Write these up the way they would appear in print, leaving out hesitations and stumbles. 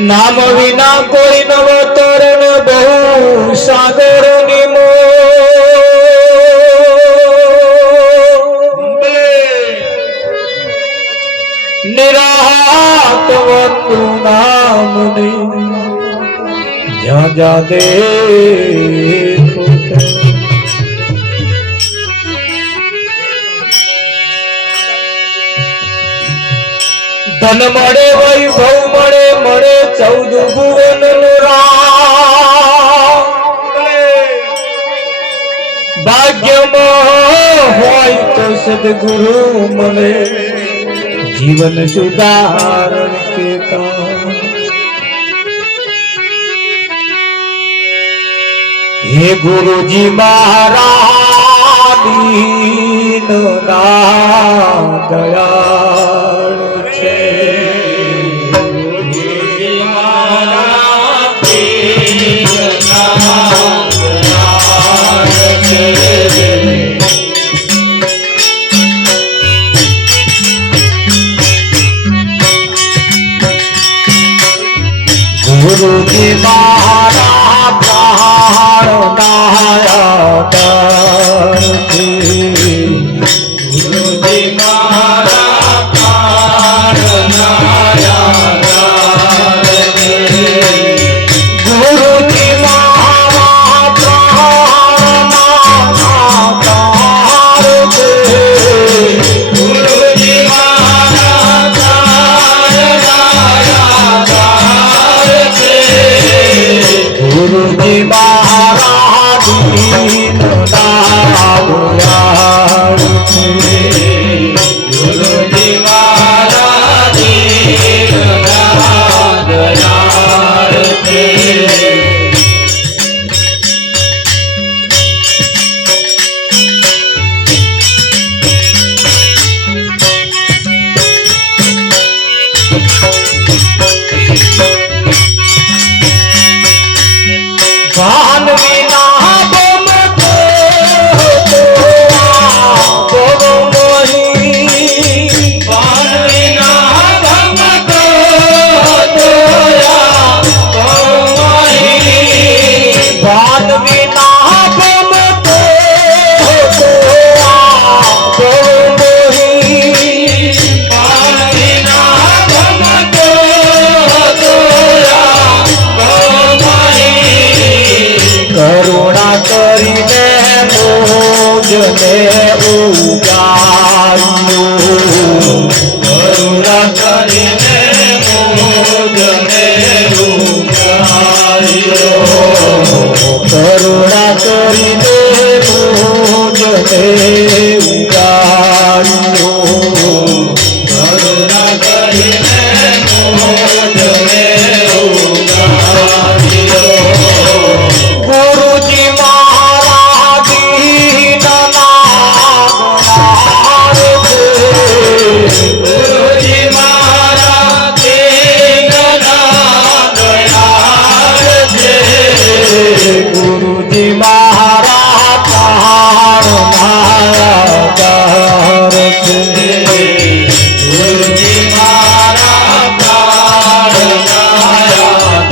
नाम विना कोई नवतरण बहु सागर निमो निराहात वतु नाम ने जा जा देखो धन मळे वैभव मळे मळे 14 भुवन भाग्य होय तो सदगुरु मळे जीवन सुधारण के काम हे गुरुजी महाराज दीन दयाल गुरु जी महाराज प्राण नायक गुरु जी महाराज प्राण नायक गुरु जी महाराज प्राण नायक गुरु जी महाराज गुरु जी महाराज दीन दयाल गुरु जी महाराज दीन दयाल भान विना बम को मोही भान विना बम को मोही भान विना बम को मोही भान विना बम को करुणा करीने मोजने उगारियो करुणा करीने मोजने उगारियो करुणा करीने मोजने उगारियो करुणा करीने मोजने उगारियो गुरु जी महाराज दीन दयाल गुरु जी महाराज दीन दयाल गुरु जी महाराज प्राण नायक गुरु जी महाराज प्राण नायक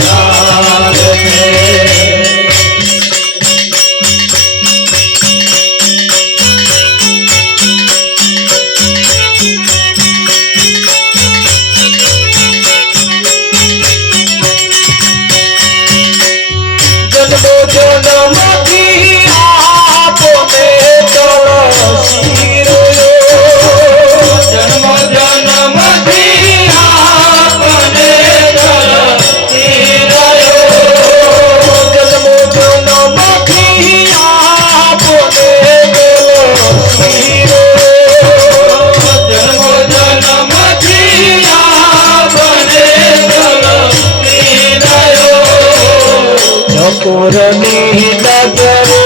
जन्म आपने जन्म जन्म आपने जन्म जन्म आपने जन्म जन्म चकोरनी नजरो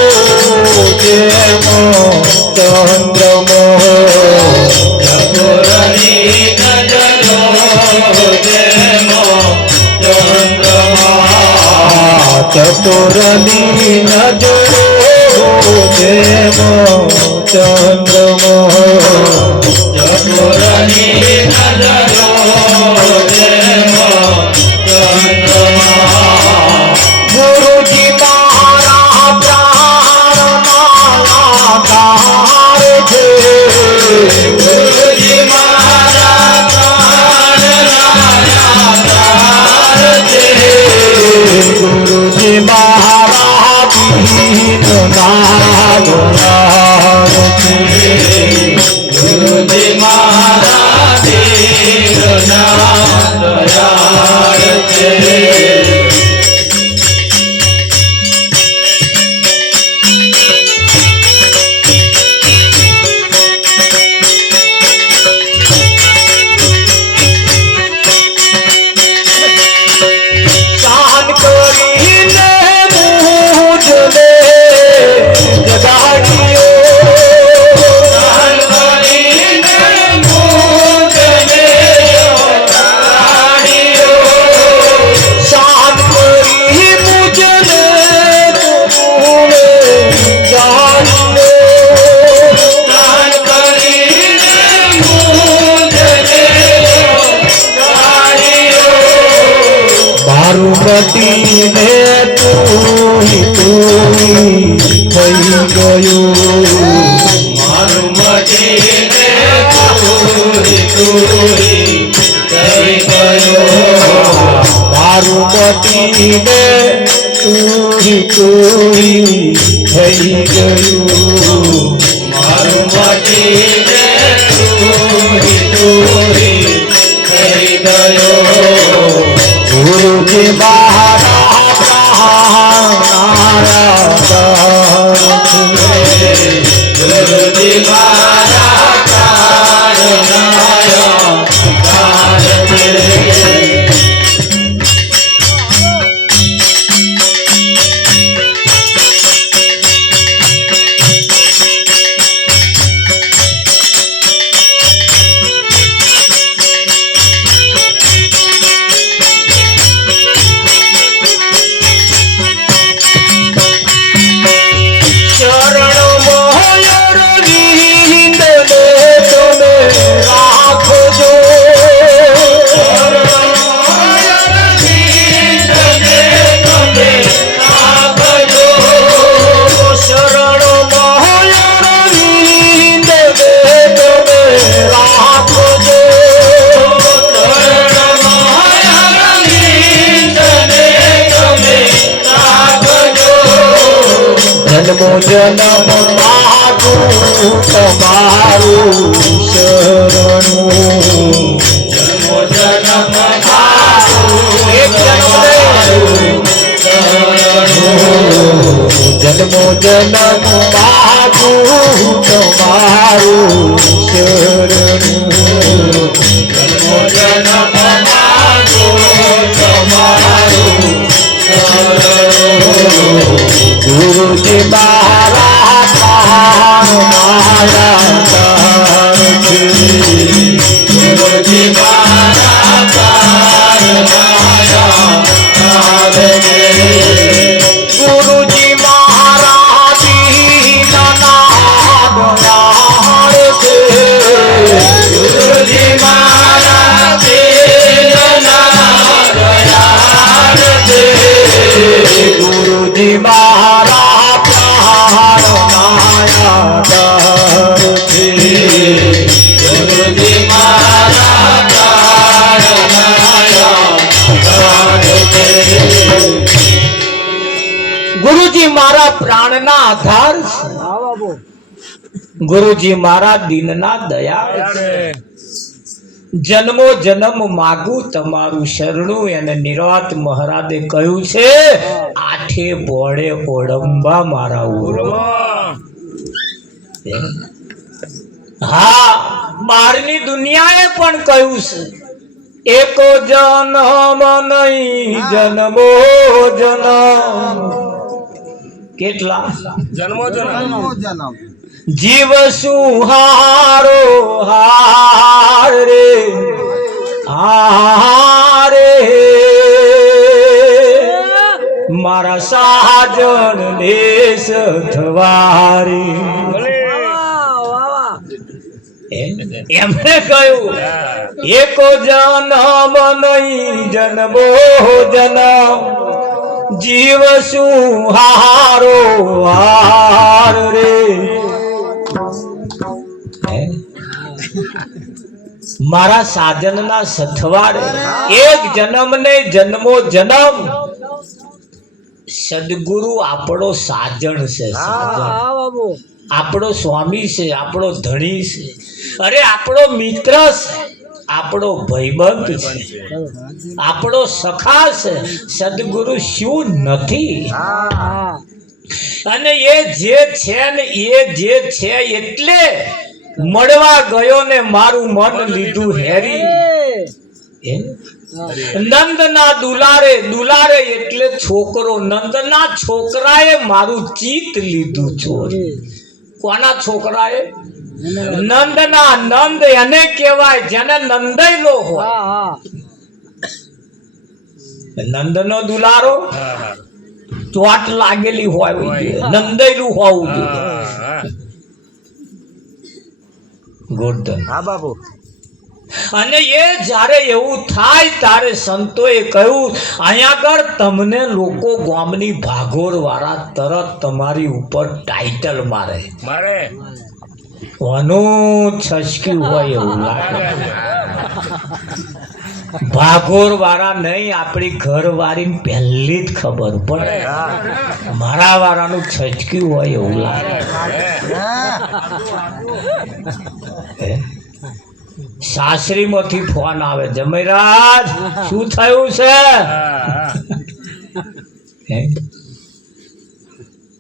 जेमो चंद्रमो चकोरनी नजरो जेमो चंद्रमा चकोरनी नजरो जेमो चंद्रमो चकोरनी नजरो जेमो चंद्रमा જન્મ માગું તમારું શરણું જન્મ જન્મ માગું તમારું શરણું જન્મ માગું તમારું ગુરુજી મારા મારા ગુરુજી મારા ગુરુજી મારા દીનનાથ દયાળ છે ગુરુજી મારા દીનનાથ દયાળ છે ગુરુજી મારા પ્રાણ માયા છે ગુરુજી મારા પ્રાણ માયા છે ગુરુજી મારા પ્રાણના આધાર છે ગુરુજી મારા દિનના દયાળ છે જન્મો જન્મ માગું તમારું શરણું અને નિરાત મહારાજે કહ્યું છે આઠે બોળે ઓળંબા મારા ઉરમાં હા બહારની દુનિયાએ પણ કહ્યું છે એકો જન્મ નહીં જન્મો જન્મ કેટલા જન્મો જન્મ જીવ સુહારો હાર રે હારે મારા સાજન દેશ થવારી એમને કહ્યું એકો જન્મ નહીં જન્મો જન્મ જીવ સુહારો હાર રે મારા સાજનના સથવારે એક જન્મ ને જન્મો જન્મ સદગુરુ આપણો સાજણ છે આપણો સ્વામી છે આપણો ધણી છે અરે આપણો મિત્ર છે આપણો ભાઈબંધ છે, આપણો સખા છે. સદગુરુ શું નથી? અને એ જે છે ને એ જે છે એટલે મળવા ગયો ને મારું મન લીધું હેરી. નંદના દુલારે, દુલારે એટલે છોકરો, નંદના છોકરાએ મારું ચિત્ત લીધું ચોરી. કોના છોકરાએ? નંદના. નંદ એને કહેવાય જેને નંદાયેલો હોય. નંદનો દુલારો ચોટ લાગેલી હોય, નંદાયેલું હોવું જોઈએ. ગોર્ધન. હા બાપુ. અને એ જ્યારે એવું થાય ત્યારે સંતોએ કહ્યું અહીંયા આગળ તમને લોકો ગામની ભાગોર વાળા તરત તમારી ઉપર ટાઇટલ મારે. કોનું છસક્યું હોય એવું લાગે. ભાગોર વાળા નહીં, આપણી ઘર વાળી પહેલી જ ખબર પડે. મારા વાળાનું છચક્યું હોય એવું લાગે. સાસરીમાંથી ફોન આવે, જમૈરાજ શું થયું છે?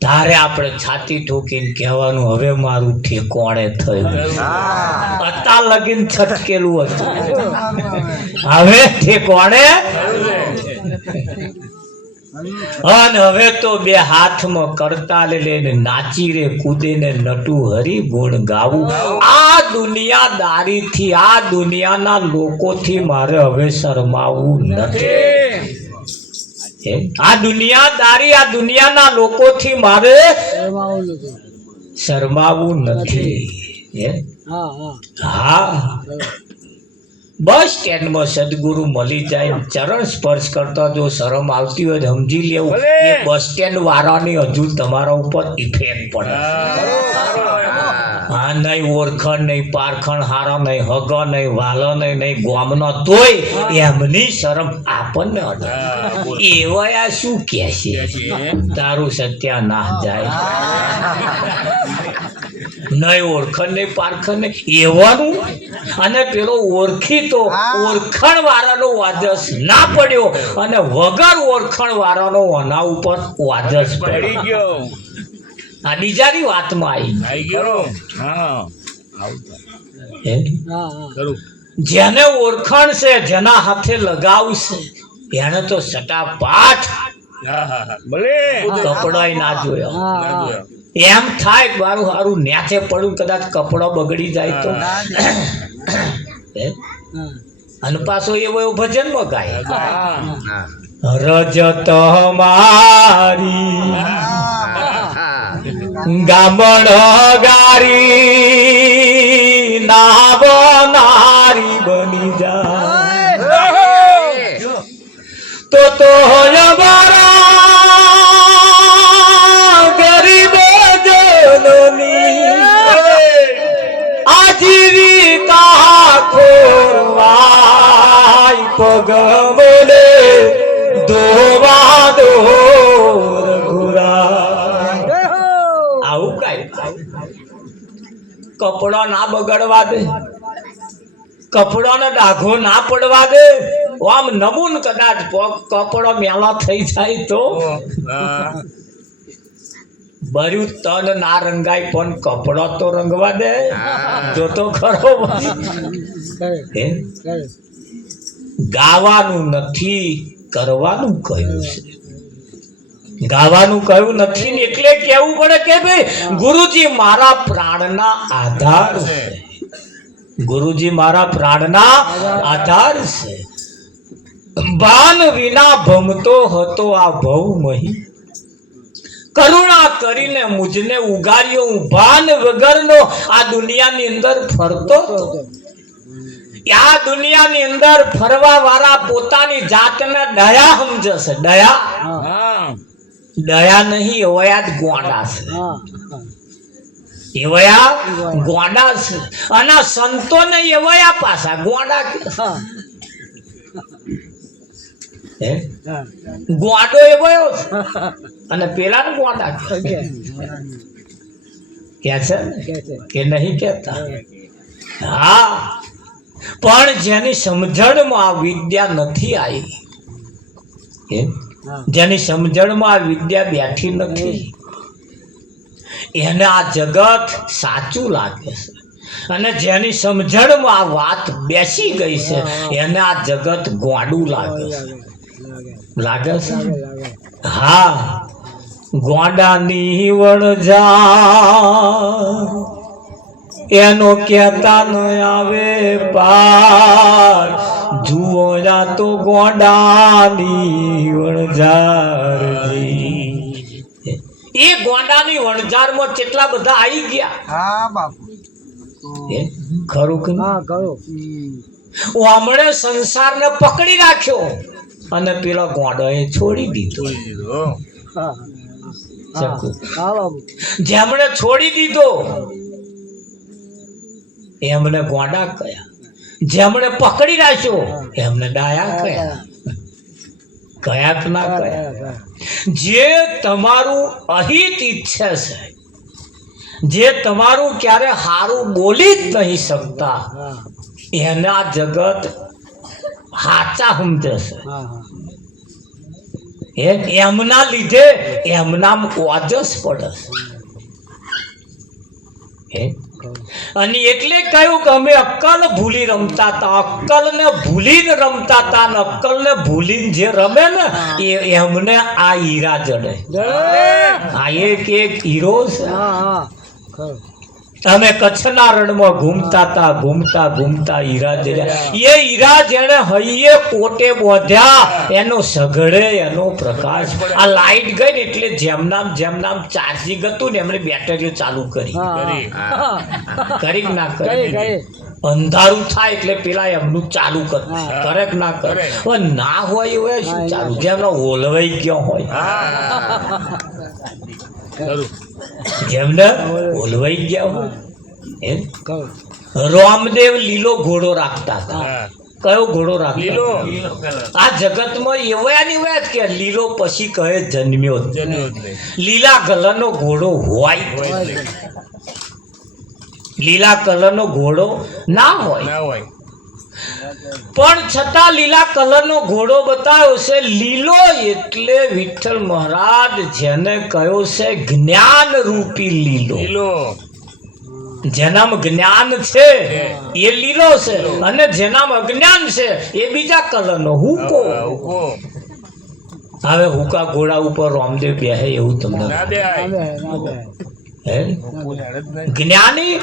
તારે આપણે છાતી ઠોકીને કહેવાનું હવે મારું ઠેકોણે થયું. અત્યાર લગીન છટકેલું હતું, હવે ઠેકોણે. અને હવે તો બે હાથમાં કરતાલ લઈને નાચી રે કૂદે ને નટુ હરી ગુણ ગાવું. આ દુનિયાદારીથી, આ દુનિયાના લોકોથી મારે હવે શરમાવું નથી. આ દુનિયાદારી, આ દુનિયાના લોકોથી મારે શરમાવું નથી. હા, બસ સ્ટેન્ડમાં સદગુરુ મળી જાય, ચરણ સ્પર્શ કરતા જો શરમ આવતી હોય તો સમજી લેવું એ બસ સ્ટેન્ડ વાળાની હજુ તમારા ઉપર ઇફેક્ટ પડે. હા, નહીં ઓળખણ, નહીં પારખણ, હારા નહીં, હગ નહીં, વાલ નહીં, નહીં ગોમનો, તોય એમની શરમ આપણને અડે. એવા શું કે છે? તારું સત્યા ના જાય. નહીં ઓળખણ, નહીં પારખણ, નહીં એવાનું. અને પેલો ઓળખી તો ઓળખણ વાળાનો વાદસ ના પડ્યો, અને વગર ઓળખણ વાળાનો આના ઉપર વાદસ પડી ગયો. આ બીજાની વાતમાં આવી ગયો. જેને ઓળખણ છે, જેના હાથે લગાવશે એને તો સટાપાઠ કપડાય ના જોયા. એમ થાય મારું સારું ન્યાથે પડું, કદાચ કપડો બગડી જાય તો. અને પાછો એવો ભજનમાં ગાય, રજત મારી ગામણ ગારી નાવનારી બની જાય તો ગરીબ જનની આજીવિકા ખોરવાય પગમલે ધોવા દોર ઘુરા. આવું કાય કપડો ના બગડવા દે, કપડો ને ડાઘો ના પડવા દે. આમ નમૂન કદાચ કપડો મેલા થઈ જાય તો બર્યું તન ના રંગાય પણ કપડો તો રંગવા દે. જો તો ખરો ગાવાનું નથી, કરવાનું કહ્યું છે. ગાવાનું કહ્યું નથી ને એટલે કેવું પડે કે ભાઈ ગુરુજી મારા પ્રાણના આધાર છે. ગુરુજી મારા પ્રાણના આધાર છે. બાન વિના ભમતો હતો આ ભવ મહી, કરુણા કરીને મુજને ઉગાર્યો. હું ભાન વગરનો આ દુનિયાની અંદર ફરતો હતો. આ દુનિયાની અંદર ફરવા વાળા પોતાની જાતને દયા સમજશે. દયા, દયા નહીં, એવયા જ ગોંડા છે. એવયા ગોંડા છે. અને સંતો ને એવયા પાછા ગોંડા ગોંડો એવો અને પેલા ને ગોંડા કે છે કે નહીં કેતા. હા, પણ જેની સમજણમાં આ વિદ્યા નથી આવી, એમ? જેની સમજણમાં આ વિદ્યા બેઠી નથી, એને આ જગત સાચું લાગે છે, અને જેની સમજણમાં આ વાત બેસી ગઈ છે એને આ જગત ગોડું લાગે છે. લાગે છે? હા, ગોડાની વણજા એનો કહેતા ન આવે પાર, જુઓ જા તો ગોડાની વણઝારજી. એ ગોડાની વણઝારમાં કેટલા બધા આવી ગયા. હા બાપુ. ખરું કે હા કરો. હમણે સંસારને પકડી રાખ્યો અને પેલા ગોડાએ છોડી દીધો. હા શકુ. હા બાબુ. જેમણે છોડી દીધો એમને ગોડા કયા, જેમણે પકડી રાખ્યો એમને ડાયા કયા. કયા કે ના કયા? જે તમારું અહિત ઈચ્છે છે, જે તમારું ક્યારે હારું બોલી જ નહીં શકતા, એના જગત હાચા સમજે છે. એમના લીધે એમના ઓજસ પડે છે. અને એટલે કહ્યું કે અમે અક્કલ ભૂલી રમતા હતા, અક્કલને ભૂલીને રમતા હતા, અને અક્કલને ભૂલીને જે રમે ને એમને આ હીરા જડે. આ એક હીરો છે. અમે કચ્છના રણમાં ઘૂમતા હતા, ઘૂમતા ઘૂમતા હીરા જડ્યા. એ હીરા જેને હૈયે કોટે બોધ્યા એનો સઘળે એનો પ્રકાશ. આ લાઈટ ગઈ ને એટલે જેમનામ ચાર્જિંગ હતું ને એમને બેટરીઓ ચાલુ કરી. કરી કે ના કરી? અંધારું થાય એટલે પેલા એમનું ચાલુ કરે કે ના કરે? ના હોય હવે શું ચાલુ? જેમનો ઓલવાઈ ગયો હોય, જેમને ઓલવાઈ ગયા હોય. રામદેવ લીલો ઘોડો રાખતા હતા. કયો ઘોડો રાખતો? આ જગતમાં એવા ને એવા કે લીલો પછી કહે જન્મ્યો જ. લીલા કલરનો ઘોડો હોય, લીલા કલરનો ઘોડો ના હોય, પણ છતાં લીલા કલરનો ઘોડો બતાવ્યો છે. લીલો એટલે વિઠ્ઠલ મહારાજ જેને કહ્યો છે જ્ઞાન રૂપી લીલો. જેનામાં જ્ઞાન છે એ લીલો છે, અને જેનામાં અજ્ઞાન છે એ બીજા કલરનો હુકો. હવે હુકા ઘોડા ઉપર રામદેવ બેહે એવું તમને જ્ઞાની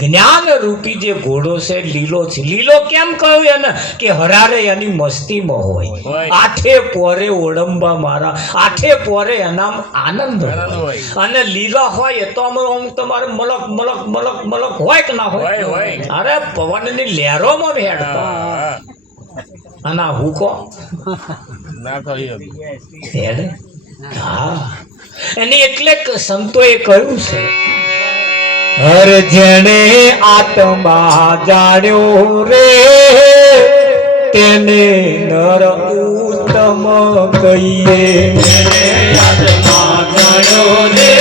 જ્ઞાન રૂપી જે ઘોડો છે લીલો છે. લીલો કેમ કહ્યું એને? કે હરારે એની મસ્તીમાં હોય, આઠે પોરે ઓળંબા મારા, આઠે પોરે એનામ આનંદ હોય. અને લીલા હોય તો તમારે મલક મલક મલક મલક હોય કે ના હોય? અરે પવનની લહેરોમાં ભેડતા. અને આ હુકો હેડે. હા, એની એટલે સંતોએ કહ્યું છે, હર જેણે આત્મા જાણ્યો રે તેને નર ઉત્તમ કહીએ. આત્મા જાણ્યો રે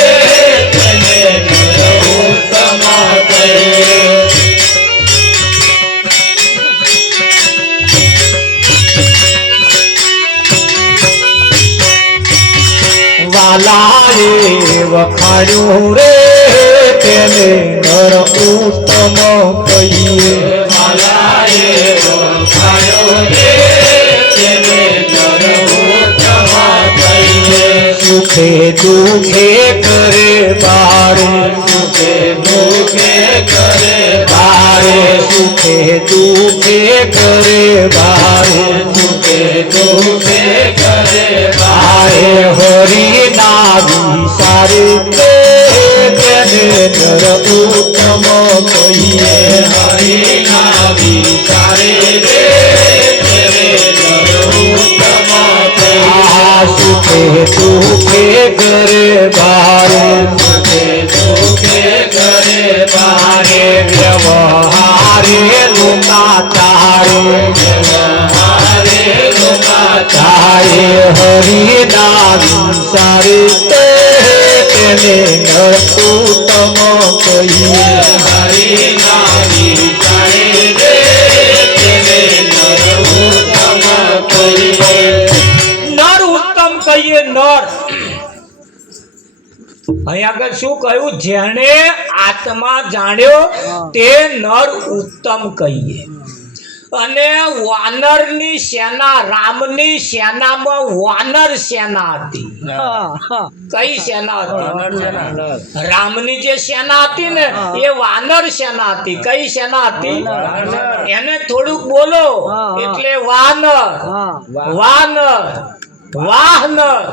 તેને નર ઉત્તમ કહીએ. વાલાએ વખાણ્યું રે તેને નર ઉત્તમ કહીએ. વાલાએ વખાણ્યો રે તેને નર ઉત્તમ કહીએ. સુખે દુખે કરે બારે, સુખે દુખે કરે બારે, સુખે દુખે કરે બારે, સુખે દુખે કરે બારે. હરી ના વિસારે તેને નર ઉત્તમ કહીએ. હરી ના વિસારે તેને નર ઉત્તમ કહીએ. સુખે દુખે કરે બારે, સુખે દુખે કરે બારે. વ્યવહારે લોકા તારે, વ્યવહારે લોકા તારે. હરી ના વિસારે તેને નર ઉત્તમ કહીએ. હરી ના વિસારે એ નર અહીં આગળ શું કહ્યું? જેણે આત્મા જાણ્યો તે નર ઉત્તમ કહીએ. અને વાનરની સેના, રામની સેનામાં વાનર સેના હતી. કઈ સેના હતી? રામની જે સેના હતી ને એ વાનર સેના હતી. કઈ સેના હતી? એને થોડુંક બોલો એટલે વાનર, વાનર, વાહનર.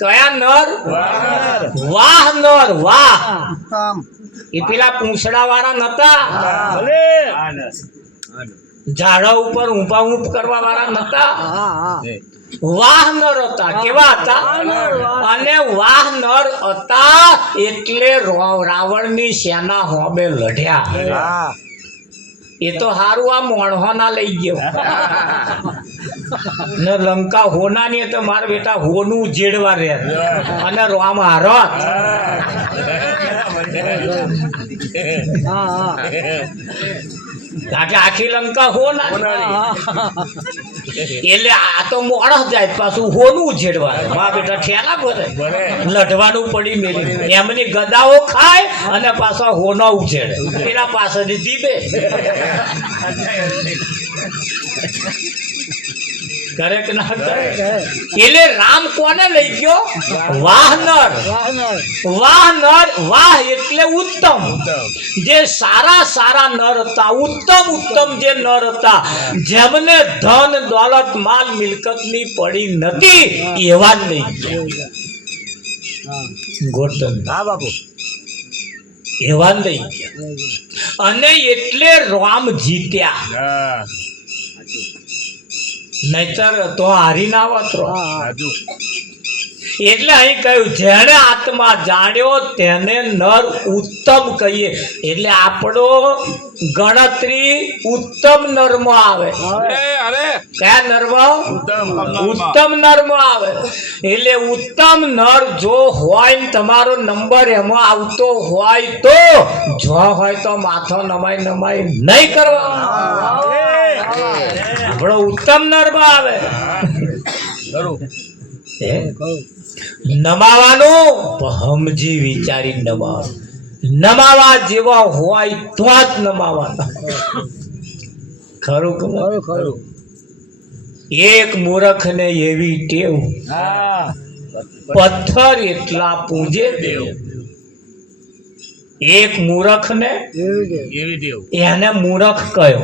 કયા નર? વાહનર. વાહ એ પેલા પૂંછડા વાળા નતા, ઝાડા ઉપર ઊંભા ઊંભ કરવા વાળા નતા, વાહનર હતા. કેવા હતા? અને વાહનર હતા એટલે રાવણની સેના હોમે લડ્યા. એ તો હારું આ મોણહોના લઈ ગયો ને લંકા હોનાની તો મારા બેટા હોનું ઉજેડવા રહે અને રામ હારત. આખી લંકા હોના એટલે આ તો મોણસ જાય પાછું હોનું ઉજેડવા. મારા બેટા ઠેલા ભરે લડવાનું પડી મેલી એમની ગદાઓ ખાય અને પાછા હોનો ઉજેડે. એના પાછળથી દીબે કરે કે ના કરે? એટલે રામ કોને લઈ ગયો? વાહનર. વાહનર, વાહ એટલે ઉત્તમ. જે સારા સારા નર હતા, ઉત્તમ ઉત્તમ જે નર હતા, જેમને ધન દોલત માલ મિલકતની પડી નથી, એવા જ લઈ ગયો. ગોતમ એવા જ લઈ ગયા. અને એટલે રામ જીત્યા. નહીતર તો હારી ના વતરો. એટલે અહીં કહ્યું જેણે આત્મા જાણ્યો તેને નર ઉત્તમ કહીએ. એટલે આપણો ગણતરી ઉત્તમ નરમાં આવે. કયા નરમાં? ઉત્તમ નરમાં આવે. એટલે ઉત્તમ નર જો હોય ને તમારો નંબર એમાં આવતો હોય તો જો હોય તો માથો નમાય નમાય નહીં કરવા. આપણો ઉત્તમ નરમાં આવે. નમાવાનું સમજી વિચારી નમાવાનું. નમાવા જેવા હોય તો જ નમાવાના. ખરું ખરું. એક મૂર્ખ ને એવી ટેવ, પથ્થર એટલા પૂજે દેવ. એક મૂર્ખ ને એને મૂર્ખ કયો,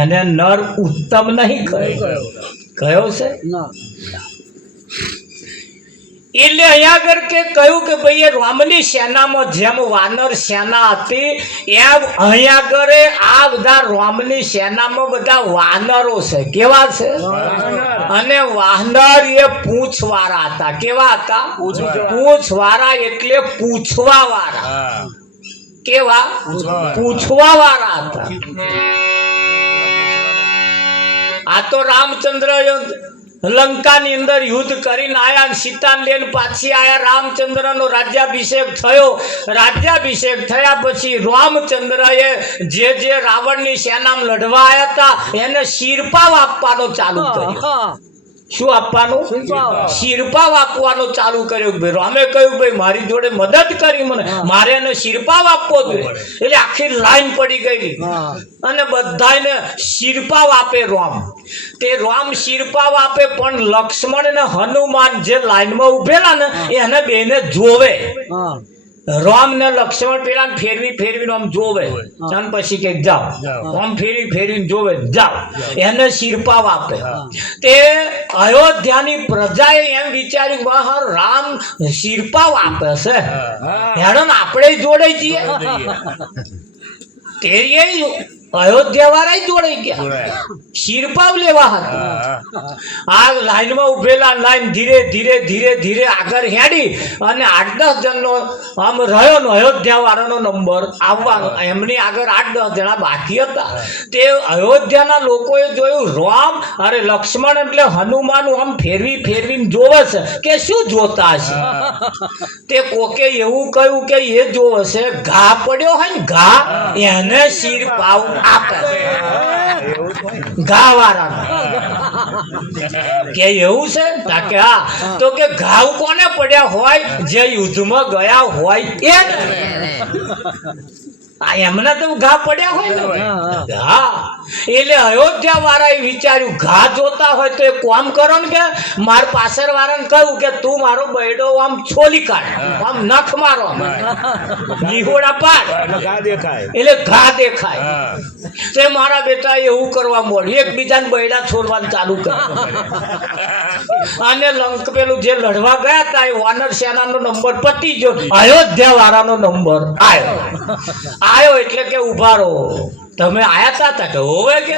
એને નર ઉત્તમ નહીં કયો. કયો છે? એટલે અહીંયા આગળ કે કહ્યું કે ભાઈ એ રામની સેનામાં જેમ વાનર સેના હતી એમ અહીંયા આગળ આ બધા રામની સેનામાં બધા વાનરો છે. કેવા છે? અને વાનર એ પૂંછ વાળા હતા. કેવા હતા? પૂંછ વાળા એટલે પૂછવા વાળા. કેવા? પૂછવા વાળા હતા. આ તો રામચંદ્ર લંકાની અંદર યુદ્ધ કરીને આયા, સીતાને લઈને પાછી આયા. રામચંદ્રનો રાજ્યાભિષેક થયો. રાજ્યાભિષેક થયા પછી રામચંદ્રએ જે જે રાવણની સેનામાં લડવા આવ્યા હતા એને શિરપાવ આપવાનો ચાલુ કર્યો. શું આપવાનું? શિરપાવ આપવાનો ચાલુ કર્યો. ભાઈ રામે કહ્યું ભાઈ મારી જોડે મદદ કરી મને, મારે એને શિરપાવ આપવો જોઈએ. એટલે આખી લાઈન પડી ગઈ અને બધાને શિરપાવ આપે રામ. તે રામ શિરપાવ આપે પણ લક્ષ્મણ ને હનુમાન જે લાઈનમાં ઉભેલા ને એને બેને જોવે. રામ ને લક્ષ્મણ પેલા ફેરવી ફેરવીને આમ જોવે અને પછી કે જાઓ, આમ ફેરવી ફેરવીને જોવે જાઓ, એને શિરપાવ આપે. તે અયોધ્યાની પ્રજાએ એમ વિચાર્યું વાહ રામ શિરપાવ આપે છે, હેડન આપણે જોડે જઈએ. તે અયોધ્યા વાળા જોડે ગયા શિરપાવ લેવા હતા. આ લાઈનમાં ઉભેલા લાઈન ધીરે ધીરે ધીરે ધીરે આગળ હેડી અને 8-10 જણનો આમ રહ્યો ને અયોધ્યા વાળાનો નંબર આવવાનો. એમની આગળ 8-10 જણા બાકી હતા. તે અયોધ્યાના લોકોએ જોયું રામ અરે લક્ષ્મણ એટલે હનુમાન આમ ફેરવી ફેરવીને જોવે છે કે શું જોતા હશે. તે કોકે એવું કહ્યું કે એ જોવે છે ઘા પડ્યો હોય ને ઘા એને શિરપાવ આપે. ઘા વાળાનો કે એવું છે તા કે હા તો કે ઘાવ કોને પડ્યા હોય જે યુદ્ધમાં ગયા હોય એ આ એમને તો ઘા પડ્યા હોય ને હા એટલે અયોધ્યા વાળાએ વિચાર્યું ઘા જોતા હોય તો એ કામ કરો ને કે માર પાછળ વાળાને કહ્યું કે તું મારો બૈડો આમ છોલી કાઢ આમ નખ મારો લીહોડા પાડ એટલે ઘા દેખાય તે મારા બેટા એવું કરવા મળ્યું એકબીજાને બૈડા છોડવાનું ચાલુ કર્યું અને લંક પેલું જે લડવા ગયા હતા એ વાનર સેનાનો નંબર પતી ગયો અયોધ્યા વાળાનો નંબર આવ્યો એટલે કે ઉભા રહો તમે આયા હતા કે હોવે કે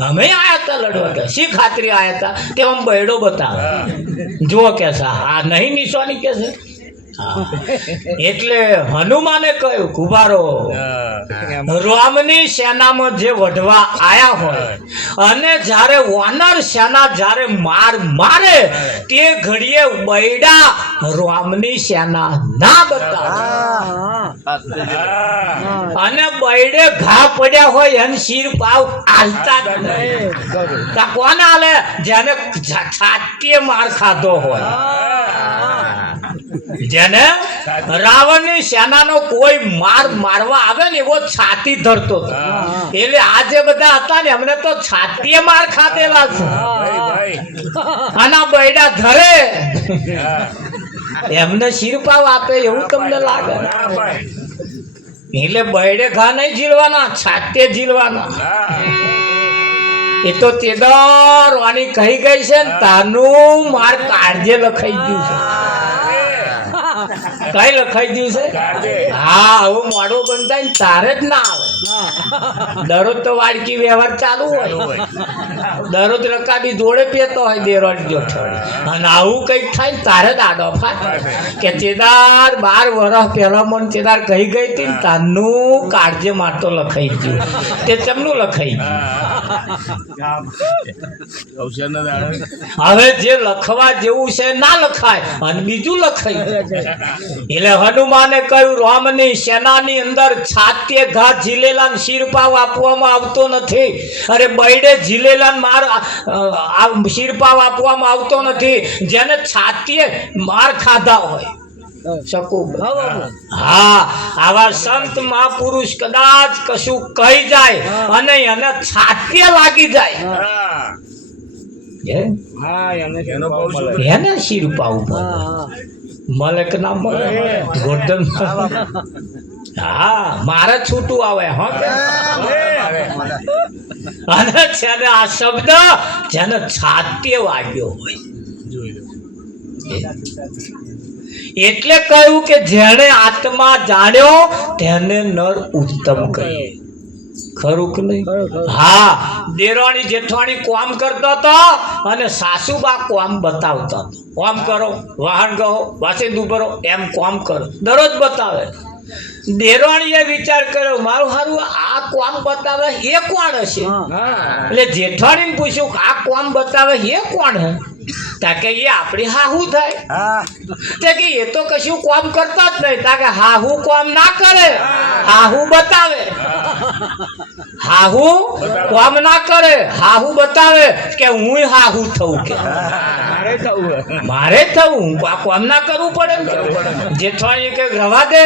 અમે આયા હતા લડવા કે શી ખાતરી આયા હતા તે આમ બૈડો બતાવે જો કે આ નહીં નિશાની કે છે એટલે હનુમાને કહ્યું કુબારો રામની સેનામાં જે વઢવા આયા હોય અને જ્યારે વાનર સેના જ્યારે માર મારે તે ઘડીએ બૈડા રામની સેના ના બતાવે અને બૈડે ઘા પડ્યા હોય અને શિર પાવ આલતા જ નહીં તા કોણ આલે જેને છાતીએ માર ખાધો હોય જેને રાવણની સેનાનો કોઈ મારવા આવે ને એવો છાતી ધરતો હતો એટલે આ જે બધા હતા ને એમને તો છાતીએ માર ખાધેલા છે આના બૈડા ધરે એમને શિરપાવ આપે એવું તમને લાગે એટલે બૈડે ઘા નહીં ઝીલવાના છાતીએ ઝીલવાના એ તો તેદર વાની કહી ગઈ છે ને તાનું માર કાળજે લખાઈ ગયું છે કઈ લખાઈ ગયું છે હા હવે મોડો બંધાય ને તારે જ ના આવે દરરોજ તો વાડકી વ્યવહાર ચાલુ હોય દરરોજ રકાબી જોડે પેતો હોય દેરોડ જોઠવાડી અને આવું કઈક થાય ને તારે જ આડો ફાટ કે ચેદાર 12 વર્ષ પહેલા મને ચેદાર કહી ગઈ હતી ને તાનું કાળજે માટો લખાઈ ગયું તે ચમનું લખાઈ ગયું હવે જે લખવા જેવું છે ના લખાય અને બીજું લખાઈ એટલે હનુમાને કહ્યું રામની સેનાની અંદર છાતીએ ઘા ઝીલેલા શિરપાવ આપવામાં આવતો નથી અરે બૈડે ઝીલેલા માર શિરપાવ આપવામાં આવતો નથી જેને છાતીએ માર ખાધા હોય હા આવા સંત મહાપુરુષ કદાચ કશું કહી જાય અને એને છાતીએ લાગી જાય એને શિરપાવ મલક ના મળે ગોર્ધન હા મારે છૂટું આવે અને છે આ શબ્દ જેને છાતીએ વાગ્યો હોય એટલે કહ્યું કે જેને આત્મા જાણ્યો તેને નર ઉત્તમ કહે ખરું કે નહીં હા દેરાણી જેઠાણી કામ કરતો હતો અને સાસુબા કામ બતાવતા હતો કામ કરો વાહન કહો વાસી દુબરો એમ કામ કરો દરરોજ બતાવે દેરાણીએ વિચાર કર્યો મારું હારું આ કામ બતાવે એ કોણ હશે એટલે જેઠાણીને પૂછ્યું આ કામ બતાવે એ કોણ હે તાકે એ આપણી હાહુ થાય તે કે એ તો કશું કામ કરતા જ નહીં તાકે હાહુ કામ ના કરે હાહુ બતાવે હાહુ કામ ના કરે હાહુ બતાવે કે હું હાહુ થઉં કે મારે થવું આ કામ ના કરવું પડે જેઠવાણી કે રવા દે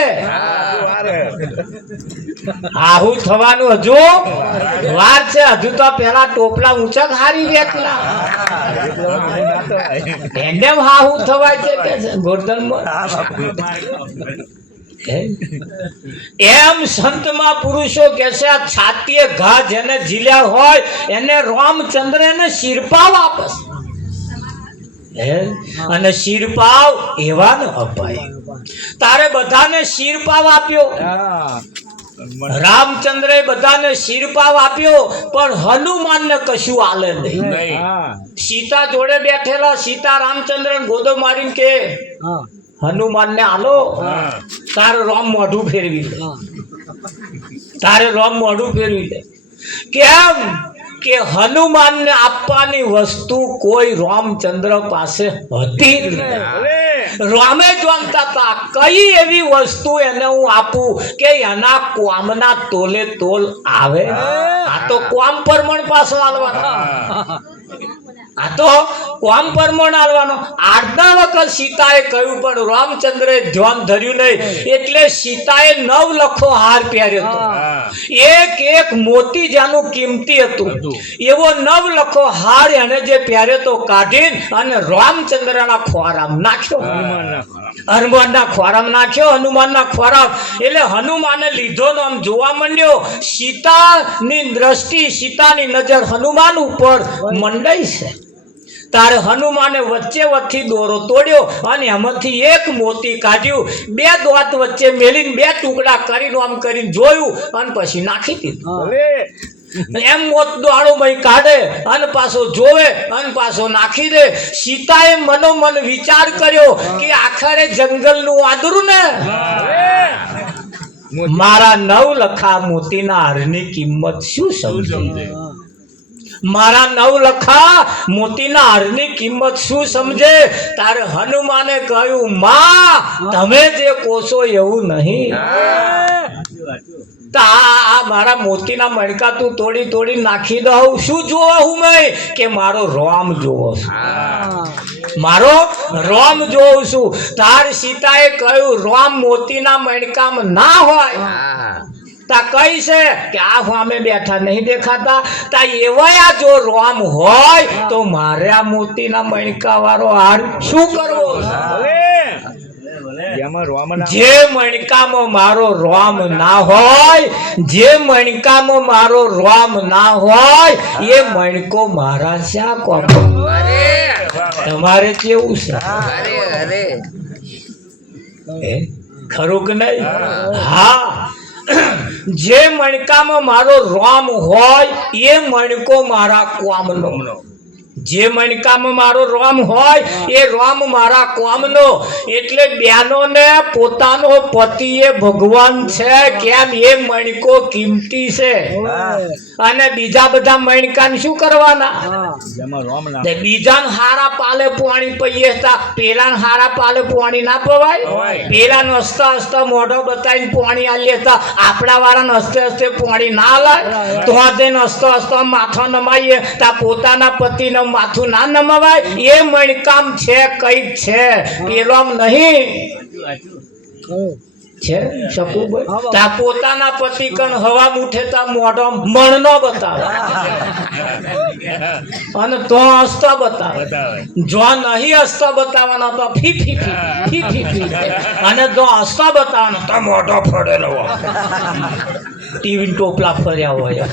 હાહુ થવાનું હજુ વાર છે હજુ તો પેલા ટોપલા ઊંચા હારી વેચલા એને હાહુ થવાય છે કે ગોર્ધન એમ સંતમાં પુરુષો કે છે આ છાતીએ ઘા જેને ઝીલ્યા હોય એને રામચંદ્ર એને શિરપાવ આપે અને શિરપાવ એવા ને અપાય તારે બધાને શિરપાવ આપ્યો રામચંદ્રે બધાને શિરપાવ આપ્યો પણ હનુમાનને કશું આલે નહીં સીતા જોડે બેઠેલા સીતા રામચંદ્ર ગોદો મારીને કે હનુમાનને આલો તારે રામ મોઢું ફેરવી દે તારે રામ મોઢું ફેરવી દે કેમ કે હનુમાનને આપવાની વસ્તુ કોઈ રામચંદ્ર પાસે હતી રામે જાણતા હતા કઈ એવી વસ્તુ એને હું આપું કે એના કોમના તોલે તોલ આવે. આ તો કોમ પરમણ પાછો આલવાનો, આ તો કોમ પરમણ આલવાનો. આડના વખત સીતાએ કહ્યું પણ રામચંદ્રે ધ્યાન ધર્યું નહીં, એટલે સીતાએ 9 લખો હાર પહેર્યો હતો. એક એક મોતી જેનું કિંમતી હતું એવો 9 લખો હાર એને જે પહેર્યો તો કાઢીને અને રામચંદ્રના ખોરામ નાખ્યો. હનુમાનના ખોરામ નાખ્યો, હનુમાનના ખોરામ. એટલે હનુમાને લીધો ને આમ જોવા માંડ્યો. સીતાની દ્રષ્ટિ, સીતાની નજર હનુમાન ઉપર મંડાઈ છે. તારે હનુમાને વચ્ચે વચ્ચે દોરો તોડ્યો અને એમાંથી એક મોતી કાઢ્યું, 2 દોત વચ્ચે મેલીને 2 ટુકડા કરીને આમ કરીને જોયું અને પછી નાખી દીધું. એમ મોત દોડો કાઢે અને પાછો જોવે અને પાછો નાખી દે. સીતાએ મનોમન વિચાર કર્યો કે આખરે જંગલનું આદરું ને મારા 9 લખા મોતીના હારની કિંમત શું સમજે? મારા 9 લખા મોતીના હારની કિંમત શું સમજે? તારે હનુમાને કહ્યું, માં તમે જે કોશો એવું નહીં. આ મારા મોતીના મણકા તું તોડી તોડી નાખી દઉં. શું જોવા હું મેં કે મારો રોમ જોવો છું, મારો રોમ જોઉં છું. તાર સીતાએ કહ્યું રોમ મોતીના મણકામાં ના હોય. તા કઈ છે કે આ સામે બેઠા નહીં દેખાતા. તા એવા જો રોમ હોય તો મારે આ મોતીના મણકા વાળો હાર શું કરવો? જે મણકામાં મારો રોમ ના હોય, જે મણકામાં મારો રોમ ના હોય એ મણકો મારા શા કોમ? તમારે કેવું છે? ખરું કે નહીં? હા, જે મણકામાં મારો રોમ હોય એ મણકો મારા કોમનો. જે મણકામાં મારો રોમ હોય એ રોમ મારા કોમનો. એટલે બેનોને પોતાનો પતિ એ ભગવાન છે કેમ એ મણકો કિંમતી છે. અને બીજા બધા મણકાને શું કરવાના? બીજાને હારા પાલે પાણી પીએ તા પેલા હારા પાલે પાણી ના પવાય? પેલા હસતા હસતા મોઢો બતાવીને પાણી આ લેતા આપણા વાળા હસતે હસતે પાણી ના લાય તો તેને હસતો હસતો માથો નમાઈએ તા પોતાના પતિને માથું ના નમાવાય. એ મણકામ છે કઈક છે, પેલો આમ નહીં છે. શકુભાઈ તા પોતાના પતિ કણ હવા ઉઠે તા મોઢો મણનો બતાવે અને તો હસતો બતાવે. જો નહીં હસતો બતાવવાનો તો fee fee fee fee fee fee અને જો હસતો બતાવવાનો તો મોઢો ફરેલો હોય, ટીવી ટોપલા ફર્યા હોય.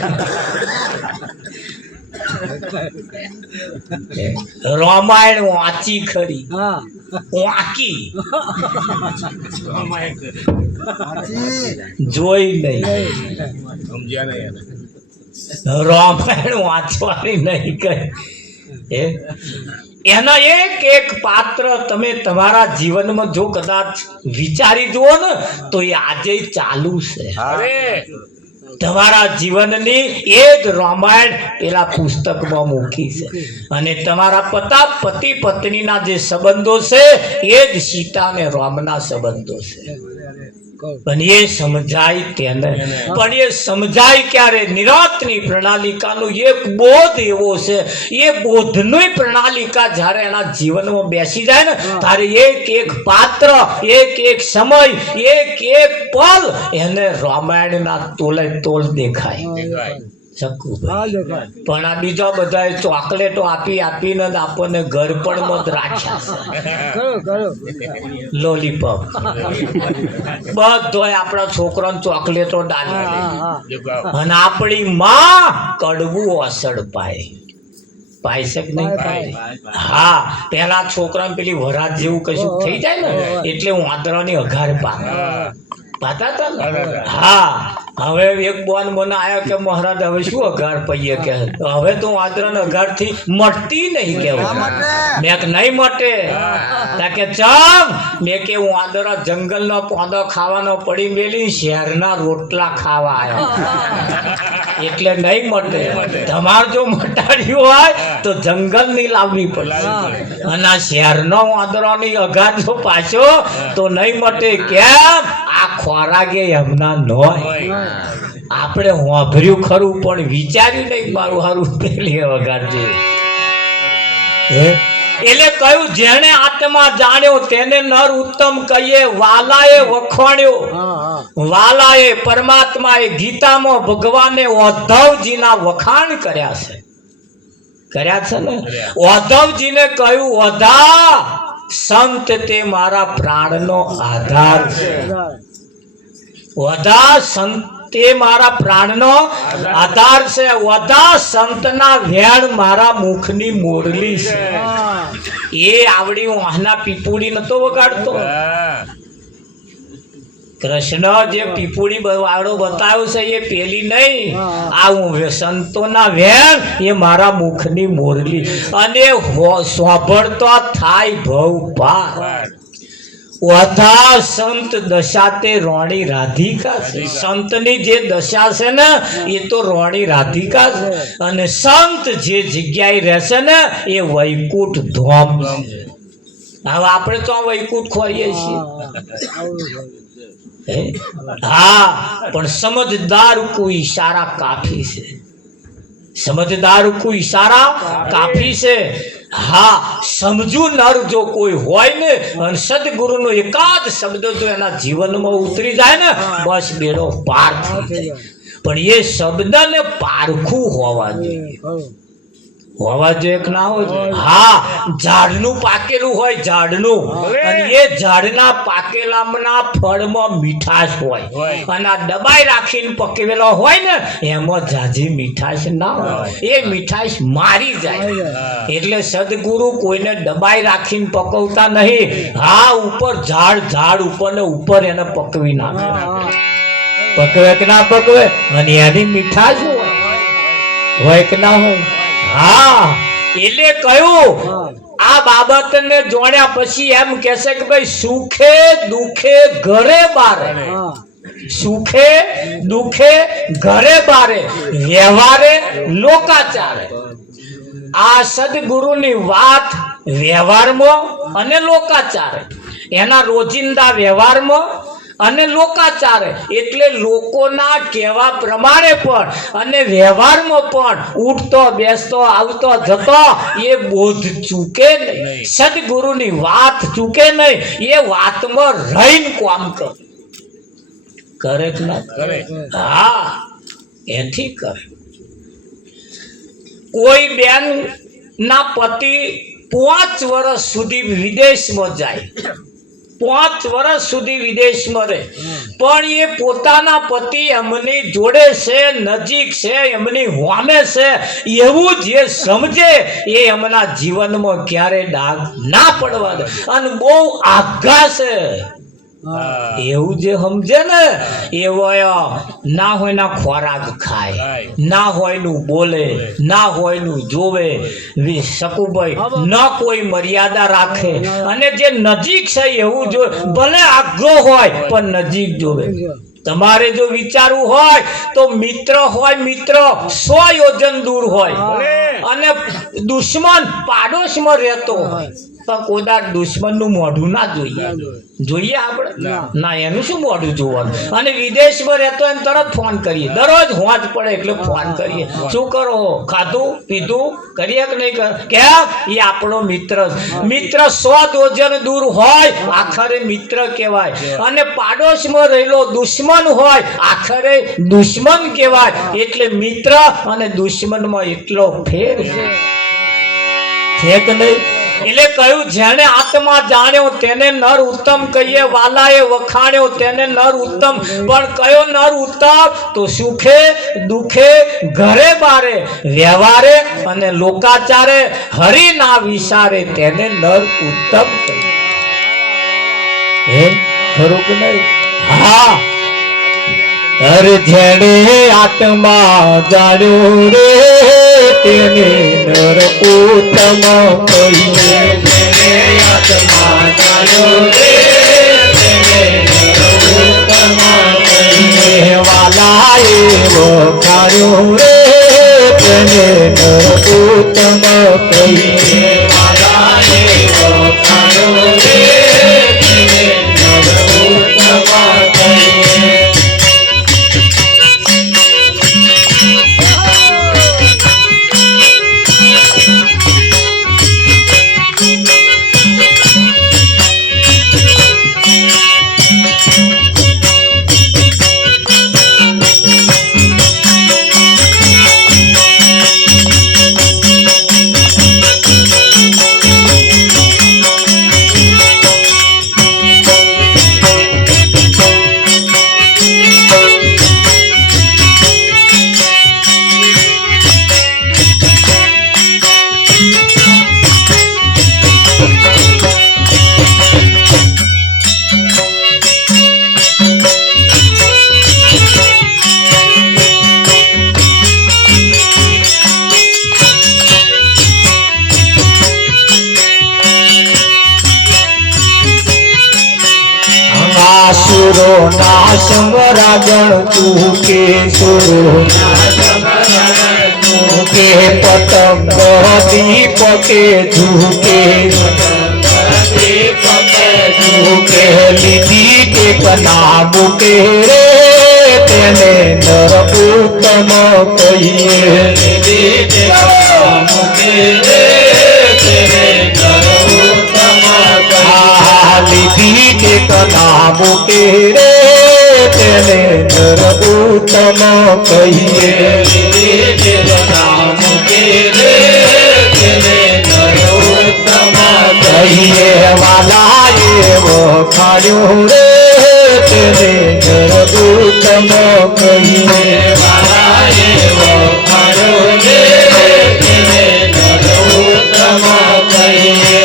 રામાયણ વાંચી ખરી, વાંકી જોઈ નહીં. રામાયણ વાંચવાની નહીં કઈ. એના એક એક પાત્ર તમે તમારા જીવનમાં જો કદાચ વિચારી જુઓ ને તો એ આજે ચાલુ છે. તમારા જીવનની એ જ રામાયણ પેલા પુસ્તકમાં મૂકી છે. અને તમારા પતિ પત્નીના જે સંબંધો છે એ જ સીતા અને રામના સંબંધો છે. પણ એ સમજાય તેને, પણ એ સમજાય ક્યારે? નિરાંતની પ્રણાલિકાનો એક બોધ એવો છે. એ બોધની પ્રણાલિકા જ્યારે એના જીવનમાં બેસી જાય ને ત્યારે એક એક પાત્ર, એક એક સમય, એક એક પલ એને રામાયણના તોલે તોલ દેખાય. પણ આ બીજા બધા ચોકલેટો આપી આપીને આપણને ઘર પણ મત રાખ્યા. લોલીપોપ બધો આપણા છોકરાને ચોકલેટો ડાલે અને આપણી માં કડવું અસર પાય. પાય છે કે નહીં પાય? હા, પેલા છોકરાને પેલી વરાત જેવું કશું થઈ જાય ને એટલે વાંદરાની અઘાર પાતા હતા ને. હા, હવે એક બોન મને આવ્યો કે મહારાજ હવે શું અઘાર પૈયે કે હવે તો વાંદરાને અઘાર થી મટતી નહીં કેવું. મેં કે નહીં મટે. કે ચમ મેં કે વાંદરા જંગલનો પોંદો ખાવાનો પડી મેલી શહેરના રોટલા ખાવા આવ્યો. એટલે નહીં મટે. તમારે જો મટાડ્યું હોય તો જંગલ ની લાવવી પડશે. અને આ શહેરનો વાંદરાની અઘાત જો પાછો તો નહીં મટે. કેમ? આ ખોરાકે એમના ન હોય. આપણે વાભર્યું ખરું પણ વિચાર્યું નહીં મારું હારું પેલી વગાડજે. એટલે કહ્યું જેને આત્મા જાણ્યો તેને નર ઉત્તમ કહીએ. વાલાએ વખોણ્યો, વાલાએ પરમાત્માએ ગીતામાં ભગવાને ઉદ્ધવજીના વખાણ કર્યા છે. કર્યા છે ને. ઉદ્ધવજીને કહ્યું ઓધા સંત તે મારા પ્રાણનો આધાર છે. ઓધા સંત તે મારા પ્રાણનો આધાર છે. ઓધા સંતના વેણ મારા મુખની મોરલી છે. એ આવડી વાહના પીપુડી નતો વગાડતો. કૃષ્ણ જે પીપુડી વાળો બતાવ્યો છે એ પેલી નહીં. આવું સંતોના વેણ એ મારા મુખની મોરલી. અને સાંભળતો થાય ભવ પાર. ઓધા સંત દશા તે રોણી રાધિકા છે. સંતની જે દશા છે ને એ તો રોણી રાધિકા છે. અને સંત જે જગ્યાએ રહેશે ને એ વૈકુંઠ ધામ છે. હવે આપણે તો વૈકુંઠ ખોરીએ છીએ. હા, પણ સમજદાર કો ઈશારા કાફી છે. સમજદાર કો ઈશારા કાફી છે. હા, સમજુ નર જો કોઈ હોય ને અને સદગુરુનો એકાદ શબ્દ જો એના જીવનમાં ઉતરી જાય ને બસ બેડો પાર થઈ જાય. પણ એ શબ્દને પારખું હોવા જોઈએ. હોવા જોઈએ કે ના હોય? હા, ઝાડનું પાકેલું હોય, ઝાડનું, અને એ ઝાડના પાકેલાના ફળમાં મીઠાશ હોય. અને આ દબાઈ રાખીને પકેલો હોય ને એમાં ઝાઝી મીઠાશ ના હોય. એ મીઠાશ મારી જાય. એટલે સદગુરુ કોઈને દબાઈ રાખીને પકવતા નહીં. હા, ઉપર ઝાડ ઉપર ને ઉપર એને પકવી નાખે. પકવે કે ના પકવે અને એની મીઠાશ હોય કે ના હોય? હા, એટલે કયું આ બાબતને જોડ્યા પછી એમ કહેશે કે ભાઈ સુખે દુખે ઘરે બારે. સુખે દુખે ઘરે બારે, વ્યવહારે લોકાચારે. આ સદગુરુની વાત વ્યવહારમાં અને લોકાચારે, એના રોજિંદા વ્યવહારમાં અને લોકાચારે, એટલે લોકોના કહેવા પ્રમાણે પણ અને વ્યવહારમાં પણ ઉઠતો બેસતો આવતો જતો એ બોધ ચૂકે નહીં. સદગુરુની વાત ચૂકે નહીં. એ વાતમાં રહીને કામ કરે કે ના કરે? હા, એથી કરે. કોઈ બેન ના પતિ 5 વર્ષ સુધી વિદેશમાં જાય, 5 વર્ષ સુધી વિદેશમાં રહે, પણ એ પોતાના પતિ એમની જોડે છે, નજીક છે, એમની હોમે છે એવું જે સમજે એ એમના જીવનમાં ક્યારે ડાઘ ના પડવા દે. અને બહુ આઘા છે એવું જે સમજે ને એવો ના હોય ના ખોરાક ખાય, ના હોય નું બોલે, ના હોય નું જોવે. શકુભાઈ ન કોઈ મર્યાદા રાખે. અને જે નજીક છે એવું જો ભલે આઘો હોય પણ નજીક જોવે. તમારે જો વિચારવું હોય તો મિત્ર હોય, મિત્ર 100 યોજન દૂર હોય અને દુશ્મન પાડોશમાં રહેતો હોય પણ કોદાર દુશ્મન નું મોઢું ના જોઈએ. જોઈએ આપણે ના, એનું શું મોઢું જોવાનું? અને વિદેશમાં રહેતો એને તરત ફોન કરીએ, દરરોજ હોંચ પડે એટલે ફોન કરીએ. શું કરો? ખાધું પીધું કરીએ કે નહીં? કેમ? એ આપણો મિત્ર. મિત્ર 100 યોજન દૂર હોય આખરે મિત્ર કહેવાય. અને પાડોશમાં રહેલો દુશ્મન હોય આખરે દુશ્મન કહેવાય. એટલે મિત્ર અને દુશ્મનમાં એટલો ફેર છે કે નહીં? એટલે કહ્યું જેને આત્મા જાણ્યો તેને નર ઉત્તમ કહીએ. વાલાએ વખાણ્યો તેને નર ઉત્તમ. પણ કયો નર ઉત્તમ? તો સુખે દુખે ઘરે બારે, વ્યવહારે અને લોકાચારે, હરિ ના વિચારે તેને નર ઉત્તમ કહીએ. હે ખરું કે નહીં? હા, અરે જેણે આત્મા જાણ્યો રે તેને નર ઉત્તમ કહીએ. જેણે આત્મા જાણ્યો રે તેને નર ઉત્તમ કહીએ. વાલાએ વખાણ્યો વખાણ્યો રે તેને નરોત્તમ કહીએ વાલાએ વખાણ્યો રે તેને નરોત્તમ કહીએ સુરો નાશમ રાજણ તું કે સુરો કે પતંગ દીપકે ઝૂકે ઝૂકે લીધી કે કના બુકે રે તેને નર ઉત્તમ કહીએ લીધી કે કના બુકે રે તેને નર ઉત્તમ લીધી કે કના બુકે રે તેને નર ઉત્તમ કહીએ લીધી કે કના બુકે રે તેને નર ઉત્તમ કહીએ વાલાએ વખાણ્યો રે તેને નર ઉત્તમ કહીએ વાલાએ વખાણ્યો રે તેને નર ઉત્તમ કહીએ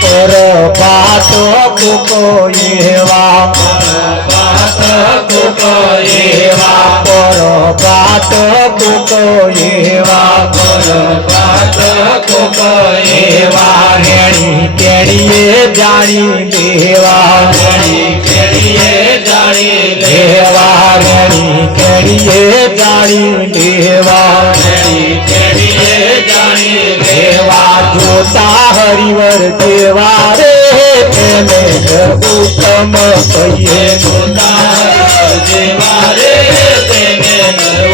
પરભાત કુકો એવા પરભાત કુકો એવા પરભાત કુકો એવા પરભાત કુકો એવા રેણી કેણીએ જાણી લેવા રેણી કેણીએ જાણી લેવા રેણી કેણીએ જાણી લેવા રેણી કેણીએ જાણી લેવા જોતા હરિવર દેવા રે તેને ઉત્તમ કહીએ જોતા હરિવર દેવા રે તેને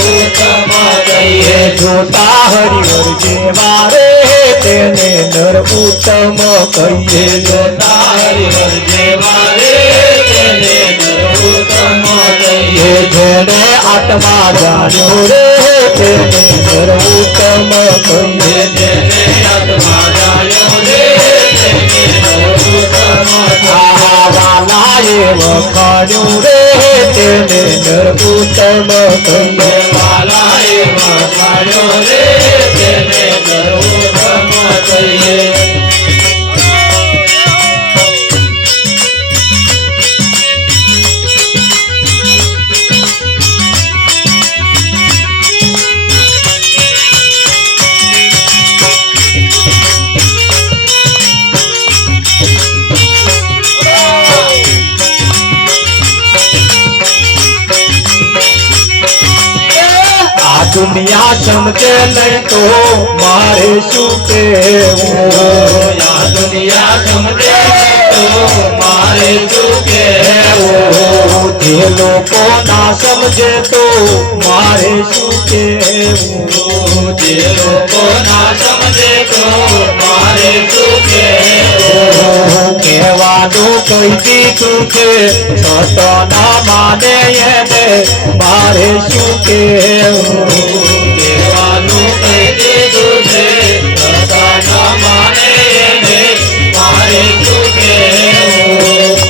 ઉત્તમ કહીએ જોતા હરિવર દેવા રે તેને નર ઉત્તમ કહીએ જોતા હરિવર દેવા રે તેને નર ઉત્તમ કહીએ જેને આત્મા જાણ્યો રે તેને નર ઉત્તમ કહીએ જેને આત્મા જાણ્યો રે તેને નર ઉત્તમ વાલાએ વખાણ્યું રે તેને નર ઉત્તમ કહીએ વાલાએ વખાણ્યો રે તેને નર ઉત્તમ કહીએ દુનિયા સમજે નહીં તો મારે શું કહેવું આ દુનિયા સમજે તો મારે શું કહેવું જે લોકો ના સમજે તો મારે શું કહેવું જે લોકો ના સમજે તો મારે શું કહેવું કહેવાનું કહી દીધું છે છતાં ના માને એને મારે શું કહેવું કહેવાનું કહી દીધું છે છતાં ના માને એને મારે શું કહેવું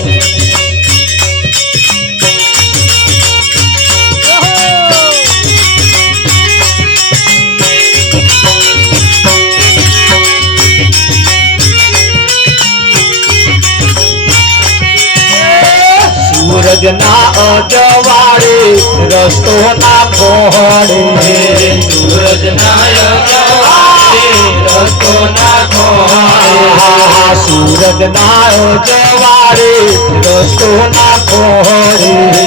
સૂરજના અજવાળે રસ્તો ના ખોડે સૂરજના અજવાળે રસ્તો ના ખોળે સૂરજના અજવાળે રસ્તો ના ખોડે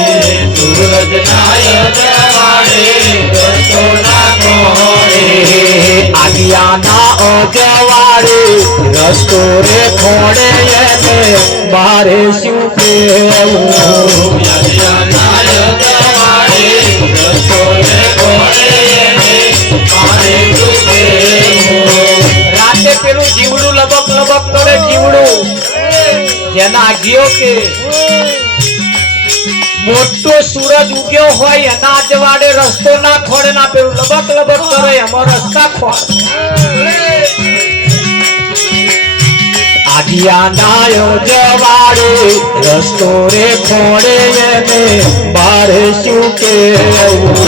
સૂરજના અજવાળે રસ્તો ના ખોળે આજ્ઞાના અજવાળે રસ્તો રે ખોડે એને મારે શું કહેવું યજ્ઞના અજવાળે રસ્તો ને ખોળે મારે શું કહેવું રાતે પેલું જીવડું લબક લબક કરે જીવડું જેના ગયો કે મોટો સૂરજ ઉગ્યો હોય એના અજવાળે રસ્તો ના ખોડે ના પેલું લબક લબક કરે એમાં રસ્તા ખોડ આજ્ઞાના અજવાળે રસ્તો રે ખોડે એને મારે શું કહેવું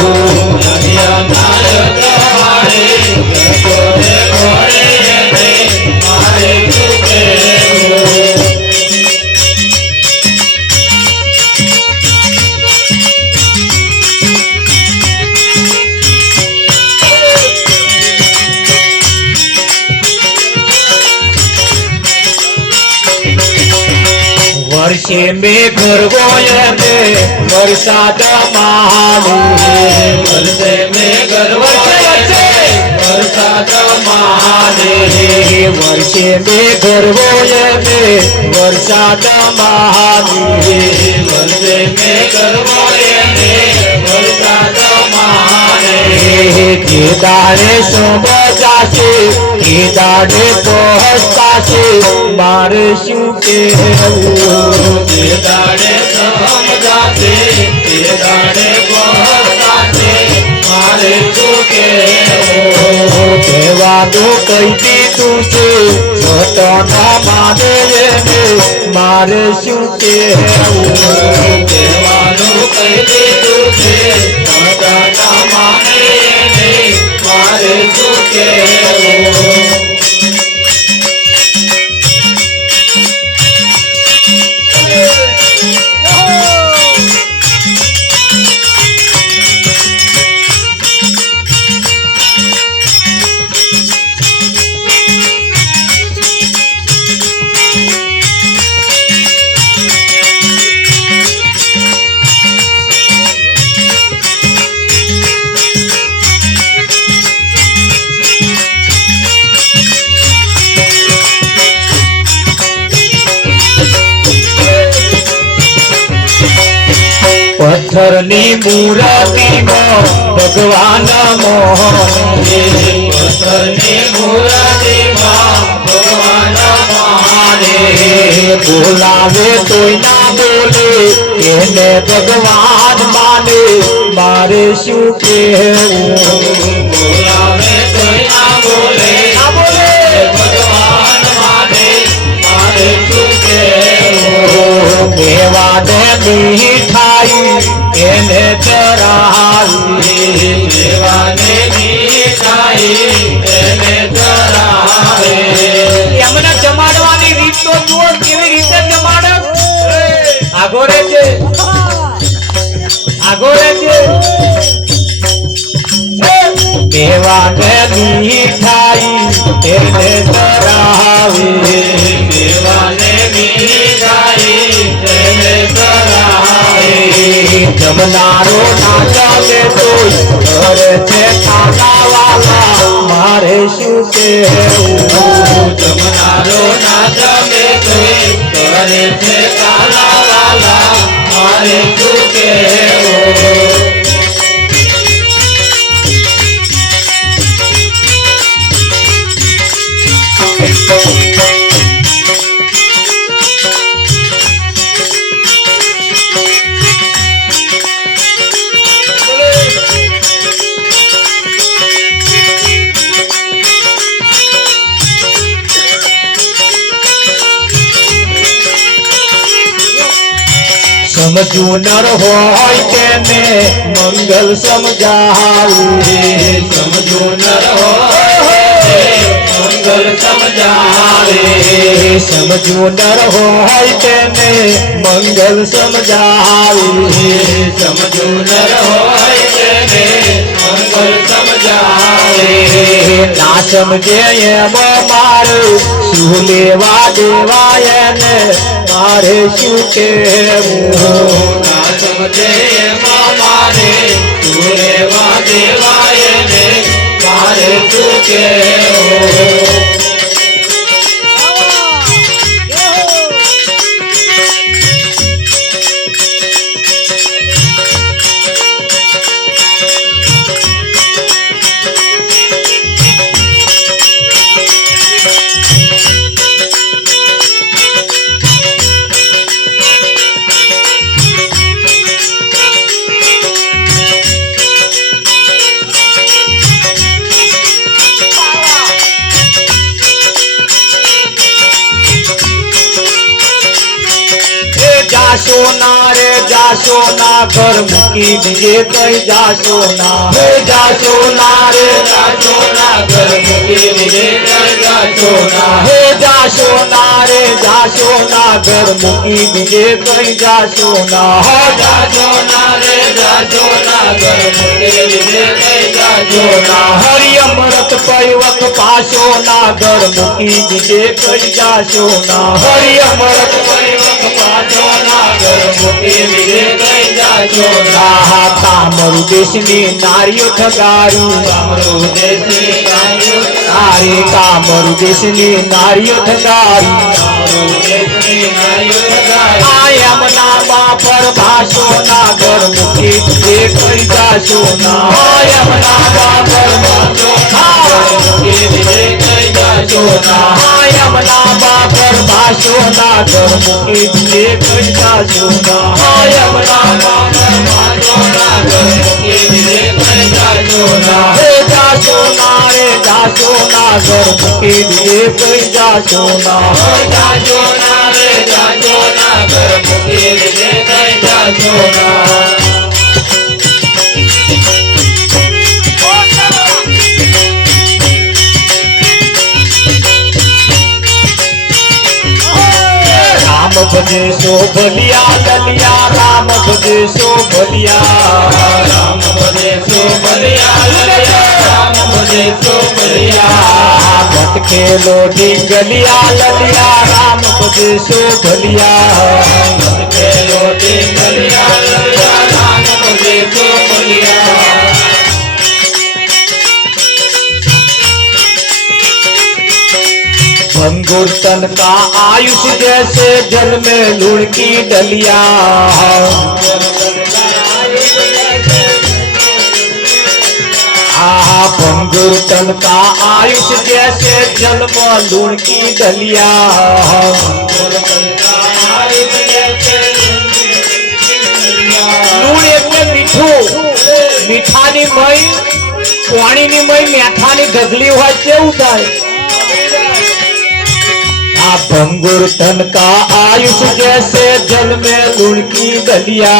યજ્ઞના અજવાળે રસ્તો ને ખોળે મારે શું કહેવું વર્ષે મેં ગરવો એને વરસાદ માલે વર્ષે મેં ગર્વ વરસાદ માલે વર્ષે મેં ગરવો એને વરસાદ માલે વર્ષે મેં ગર્વ વરસાદ માલે જે દાડે સમજાશે એ દાડે પહોંચતાશે મારે શું કહેવું તે દાડે સમજાશે તે દાડે પહોંચાશે મારે શું કહેવું કહેવાનું કહી દીધું છે છતાં ના માને એને મારે શું કહેવું કહેવાનું કહી દીધું છે છતાં માને નહીં મારે શું કહેવું પથ્થરની મૂર્તિમાં ભગવાન મોહને પથ્થરની મૂર્તિમાં ભગવાન માને બોલાવે તોય ના બોલે એને ભગવાન માને મારે શું કહેવું બોલાવે તોય ના બોલે ભગવાન માને મારે શું કહેવું દેવાને મીઠાઈ એને ચરાવી દેવાને મીઠાઈ એને ધરાવે એમને જમાડવાની રીત તો જુઓ કેવી રીતે જમાડે આગોરે છે દેવાને મીઠાઈ એને ચરાવી દેવાને મીઠાઈ એને ધરાવે જમનારો ના ચાલે તો ઘરે છે ખાના વાલા મારે શું કહેવું જમનારો ના જમે તો કરે છે કાલા વાલા મારે શું કહેવું સમજુ નર હોય તેને મંગલ સમજાવે સમજો નર હોય મંગલ સમજાવે સમજો નર હોય તેને મંગલ સમજાવી સમજો નર હોય તેને મંગલ સમજાવે ના સમજે એમ મારે શું લેવા દેવાય ને મારે શું કેવું ના સમજે એમાં મારે તું રેવા દેવાય ને મારે તું કેવું જાશો ના રે જાશો ના ઘર મૂકી બીજે કઈ જાશો ના હે જાશો ના રે જાશો ના ઘર મૂકી બીજે કઈ જાશો ના હે જાશો ના રે જાશો ના ઘર મૂકી બીજે કઈ જાશો ના જાશો ના રે જાશો ના ઘર મૂકી બીજે કઈ જાશો ના હરિ અમૃત પૈવત પાશો ના ઘર મૂકી બીજે કઈ જાશો ના હરિ અમૃત પૈવત પાછો ના ઘર મૂકી બીજે કઈ જાશો ના તામરું દેશની નારીઓ ઠગારી તામરું દેશની નારીઓ તારે કામરું દેશની નારીઓ ઠગારી તામરું દેશની નારીઓ ઠગારી આયમના બાપર ભાષો ના ઘર મૂકી બીજે કઈ જાશો ના આયમના બાપર પાછો ના ઘર મૂકી બીજે કઈ જાશો ના આયમના બાપર ભાષો ના ઘર મૂકી બીજે કઈ જાશો ના યમના બાપર પાછો ના ઘર મૂકી બીજે કઈ જાશો ના હે જાશો ના રે જાશો ના ઘર મૂકી બીજે કઈ જાશો ના જાશો ના રે જાશો ના ઘર મૂકી બીજે કઈ જાશો ના રામ ભજે સો ભલિયા લલિયા રામ ભજે સો ભલિયા રામ ભજે સો બલિયા લલિયા રામ ભજે સો બલિયા ભટકે લોઢી ગલિયા લલિયા રામ ભજે સો ભલિયા ખેલો ટીંગલિયા લલિયા રામ ભજે સો બલિયા भंगुर तन का आयुष जैसे जल में लुढ़की डलिया भंगुर तन का आयुष जैसे जल में लुढ़की डलिया લૂણ એટલે મીઠું મીઠાની મય પાણીની મય મેઠાની ગગલી હોય કેવું થાય आ भंगुर तन का आयुष जैसे जल में लुढ़की डलिया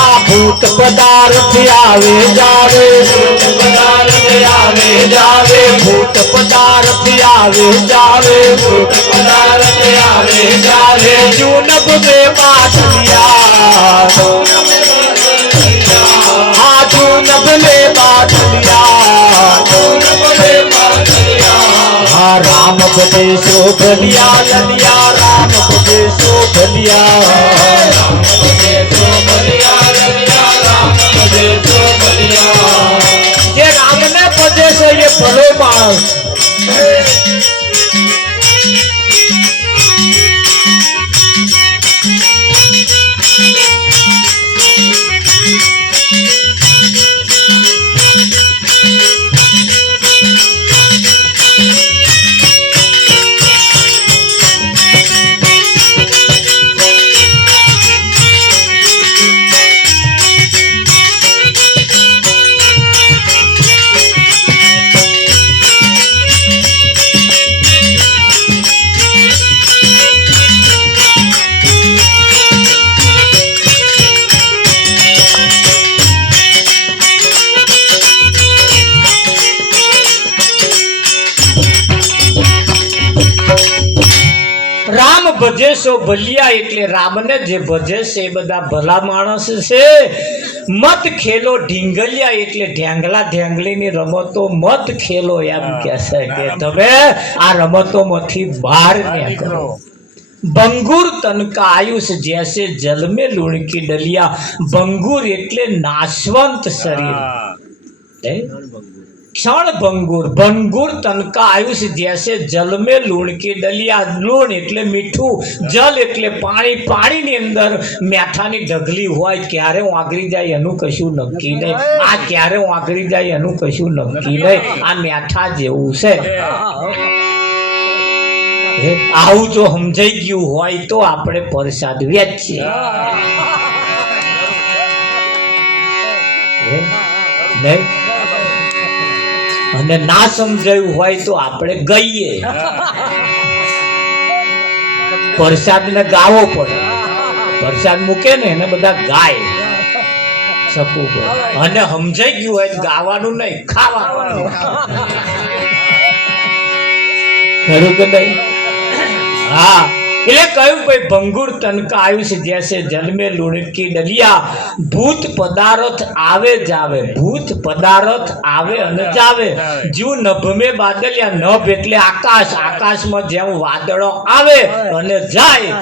आ भूत पदार्थ आवे जावे આવે જાવે भूत पदार्थ आवे जावे આવે જાવે जूनब में बात लिया जूनब में बात लिया राम भजे सो भलिया ललिया राम भजे सो भलिया જે રામને ભજે છે એ ભલો માણસ ભજે સો ભલિયા એટલે રામને જે ભજે છે એ બધા ભલા માણસ છે. મત ખેલો ઢીંગલિયા એટલે ઢેંગલા ઢેંગલીની રમતો મત ખેલો એમ કહે છે કે તમે આ રમતોમાંથી બહાર નીકળો. ભંગુર તનકા આયુષ જૈસે જલ में लुढ़की डलिया. ભંગુર એટલે નાશવંત શરીર. क्षण भंगुर भंगुर तनका आयुष जैसे जल में लूण की डलिया. लूण એટલે મીઠું, જલ એટલે પાણી. પાણીની અંદર મેઠાની ઢગલી હોય, ક્યારે વાગરી જાય એનું કશું નક્કી નહીં. આ ક્યારે વાગરી જાય એનું કશું નક્કી નહીં. આ મેઠા જેવું છે. આવું જો સમજાઈ ગયું હોય તો આપણે પ્રસાદ વેચીએ. નહીં અને ના સમજાયું હોય તો આપણે ગઈએ. પ્રસાદ ને ગાવો પડે. પ્રસાદ મૂકે ને એને બધા ગાય શકવું પડે. અને સમજાઈ ગયું હોય ગાવાનું નહીં, ખાવાનું. ખરું કે નહીં? હા, એટલે કહ્યું ભાઈ ભંગુર તનકા આયુષ જૈસે જલ में लुढ़की डलिया. ભૂત પદાર્થ આવે જાવે, ભૂત પદાર્થ આવે અને જાવે. જીવ નભ में બાદલિયા. નભ એટલે આકાશ, આકાશમાં જેમ વાદળો આવે અને જાય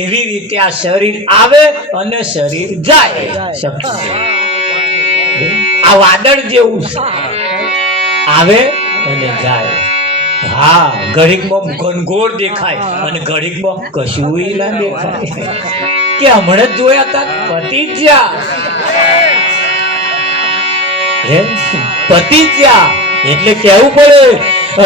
એવી રીતે આ શરીર આવે અને શરીર જાય. આ વાદળ જેવું આવે અને જાય. હા, ઘડીકમાં ઘનઘોર દેખાય અને ઘડીકમાં કશું ના દેખાય. કે હમણાં જ જોયા હતા પતી ગયા. પતી ગયા એટલે કેવું પડે,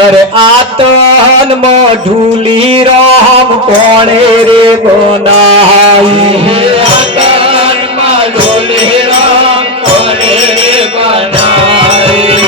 અરે આતન માં ઢૂલી રામ કોણે રે બનાવી. આતન માં ઢૂલી રામ કોણે રે બનાવી.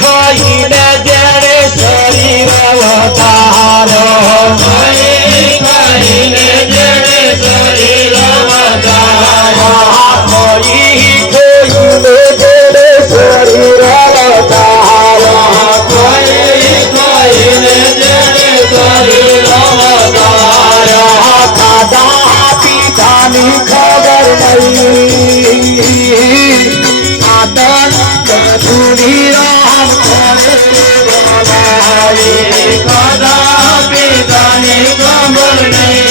ખાઈને જેણે શરીર વધારો. ખાઈને જેણે શરીર વધારો. ખાઈને જેણે શરીર વધારો. ખાઈને જેણે શરીર વધારો. ખાધા પીધાની ખબર નહીં. આતન ઢૂલી રામ કોણે બનાવી. ખાધા પીધાની ખબર નહીં.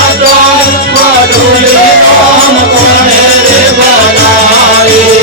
આતન ઢૂલી રામ કોણે રે બનાવી.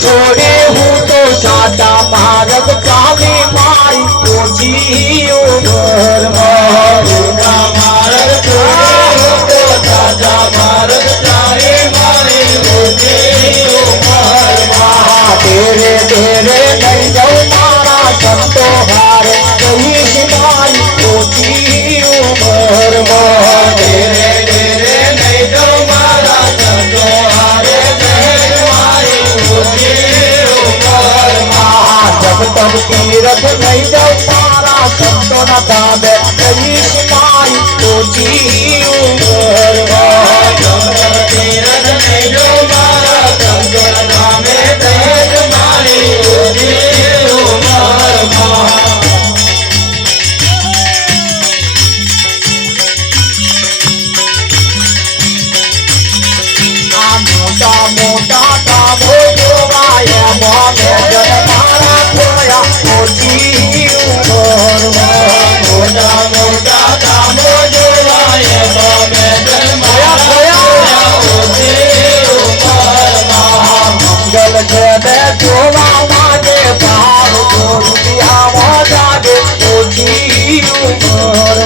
छोड़े हूँ तो साटा मारग कामी मारी ओछी उमर का मार्ग छोड़े हो तो साचा मार्ग जाए मारे होते उमर तेरे तेरे नहीं जाऊ मारा संतो हार कहीं सिमारी ओछी उमर तेरे तेरे नहीं तो मारा संतो हारे जय मारे होते उमर जब तब तीरथ नहीं जाऊ मारा संतो न दाबे कहीं सिमारी ओछी उमर तीरथ नहीं जो मारा संतो नामे दहेज मारे होते उमर मोटा मोटा कामो जोगाया मोने जन मारा खोया ओछी उमर मोटा मोटा कामो जोवाए बाबे जन मारा खोया होते उमर मंगल जने जोवा मागे भाव जोड़िया मोजागे ओछी उमर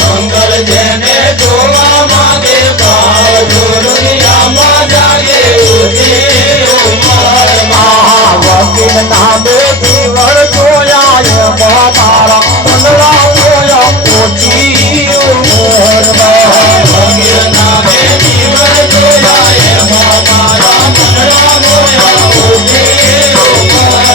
मंगल जने जोवा मागे भाव दुनिया मा जागे होते उमर वकील नामे दीवर जोया मारा पंद्रा होया ओछी उमर नामे जीवन जोयाए हमारा मनरा मोया होते उमर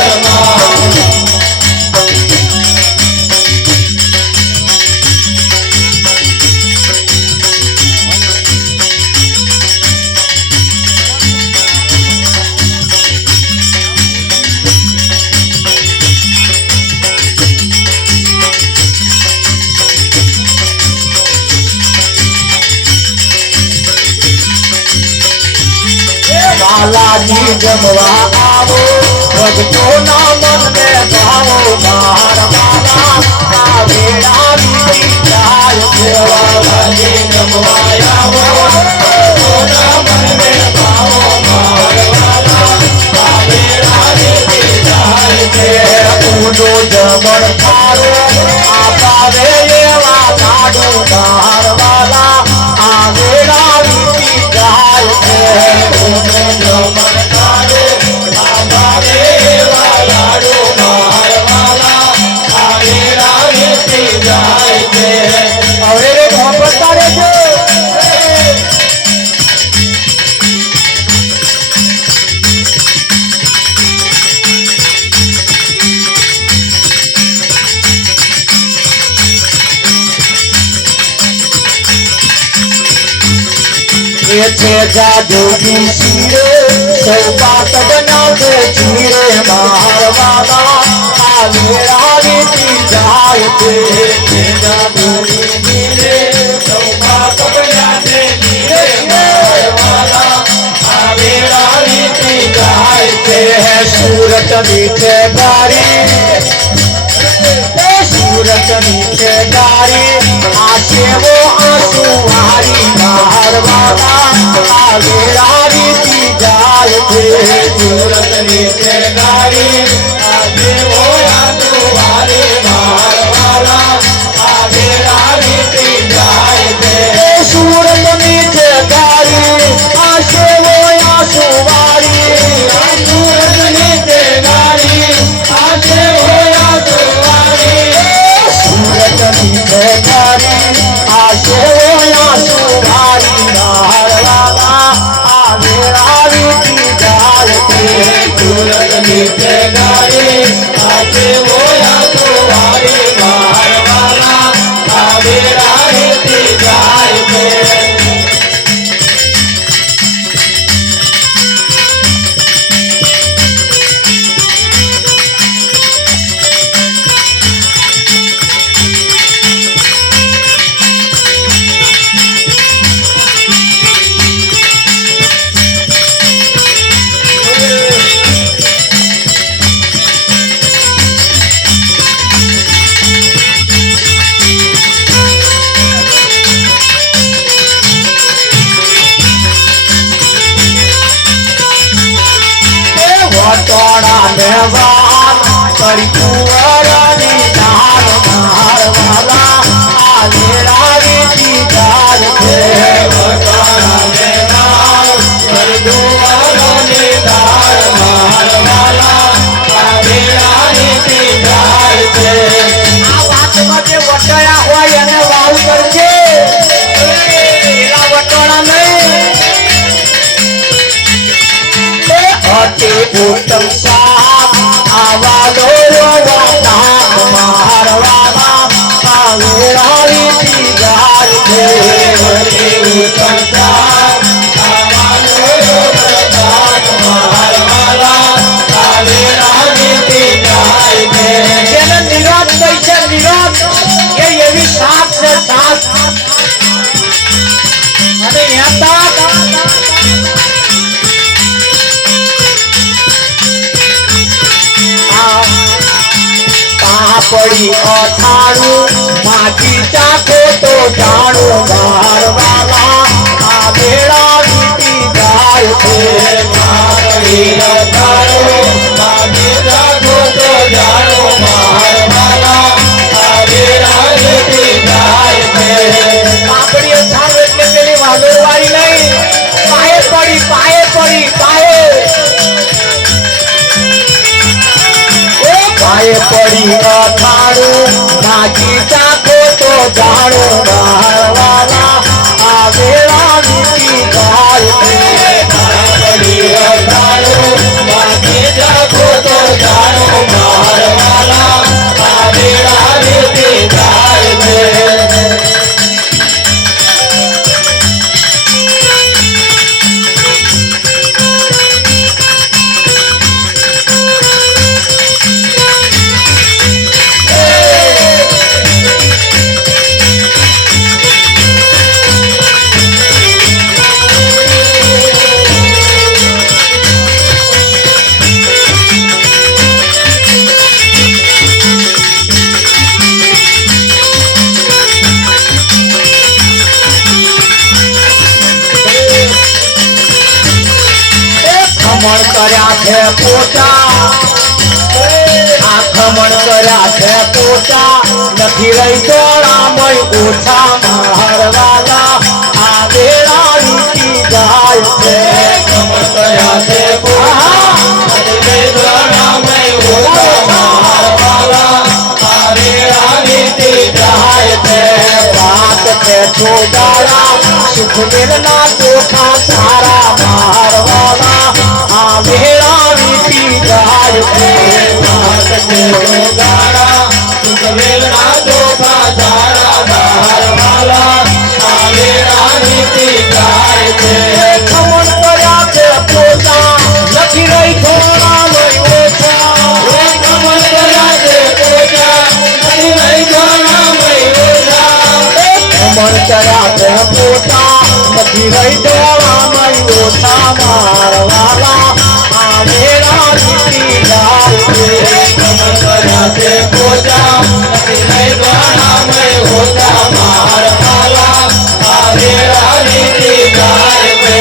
बालाजी जमवा आवो भक्तों ना मन में भावो बाहर वाला आवेड़ा बीती जाय देवा बालाजी नमवाया हो सोना मन में भावो मार वाला आवेड़ा देती जाए तेरा पूजो जबर थारो आपावे येवा लाडो बाहर वाला आवेड़ा बीती जाय अरे रे मोहब्बत करे जो छे जादू की सीरे सौगात बनावे चीरे मार वाला आवेड़ा बीती जाय जादू धीरे सौभाग बजाते धीरे वाला आवेड़ा रीति जाए सूरत मीठे गारी सूरत मीठे गारी आसे वो आंसू हारी बाहर वाला आवेड़ा बीती जाय सूरत नीचे गाड़ी आगे वो तुम्हारे बाहर वाला आवेड़ा रीति जाए सूरत मीठे गारी आसे वो आंसू हारी सूरत नीचे गाड़ी आगे वो तुम्हारी सूरत मीठे गारी आसे वो आंसू हारी बाहर वाला आवेड़ा बीती जाय सूरत नीचे મળી કુંવરની દાળ મારવાલા આ વેળાની દીદાર છે વટાણાને દાળ મળી કુંવરની દાળ મારવાલા આ વેળાની દીદાર છે આ વાતમાં જે વટોળા હોય એને વાવ કરજે એલા વટોળા નહીં અતિ ઉત્તમ સાપ આવા દોરવાના મારવાના આ વેળાની દીદાર છે ઉત્તમ સાપ આવાનો પ્રતાપ મારવાલા આ વેળાની દીદાર છે જેને નિરાત થઈ છે નિરાત એ એવી સાપ છે સાપ અને પડી અથાણું માટી ચાખો તો જાણું મારવાલા આ વેળા વીતી જાય છે મારી રતારો માગે જાગો તો જાણો મારવાલા આ વેળાની દીદાર છે પાપડી અથાણું એટલે પેલી વાદળવાળી નહીં પાયે પડી પાયે પડી પાયે પડી અથાણું નાખી ચાખો તો જાણો મારવાલા આ વેળા વીતી જાય છે મારી રતારો માગે જાગો તો જાણો મારવાલા આ વેળાની દીદાર છે ખમણ કર્યા છે પોતા આ ખમણ કર્યા છે પોતા નથી રહી દોડામય ઓછા મારવાલા આ વેળા વીતી જાય છે કમળ કર્યા છે પોતા અને વેદનામય ઓછા મારવાલા આ વેળાની દીદાર છે વાત છે છોડાળા સુખ મેલના ચોખા સારા મારવાલા આ વેળા વીતી જાય છે વાત છે ગાડા સુખ વેલના ચોખા સારા મારવાલા આ વેળાની દીદાર છે ખમણ કર્યા છે પોતા નથી રહી થોડામય ઓછા કમળ કર્યા છે પોતા અને વેદનામય ઓછા ખમણ કર્યા છે પોતા નથી રહી દોડામય ઓછા મારવાલા આ વેળા વીતી જાય છે કમળ કર્યા છે પોતા અને વેદનામય ઓછા મારવાલા આ વેળાની દીદાર છે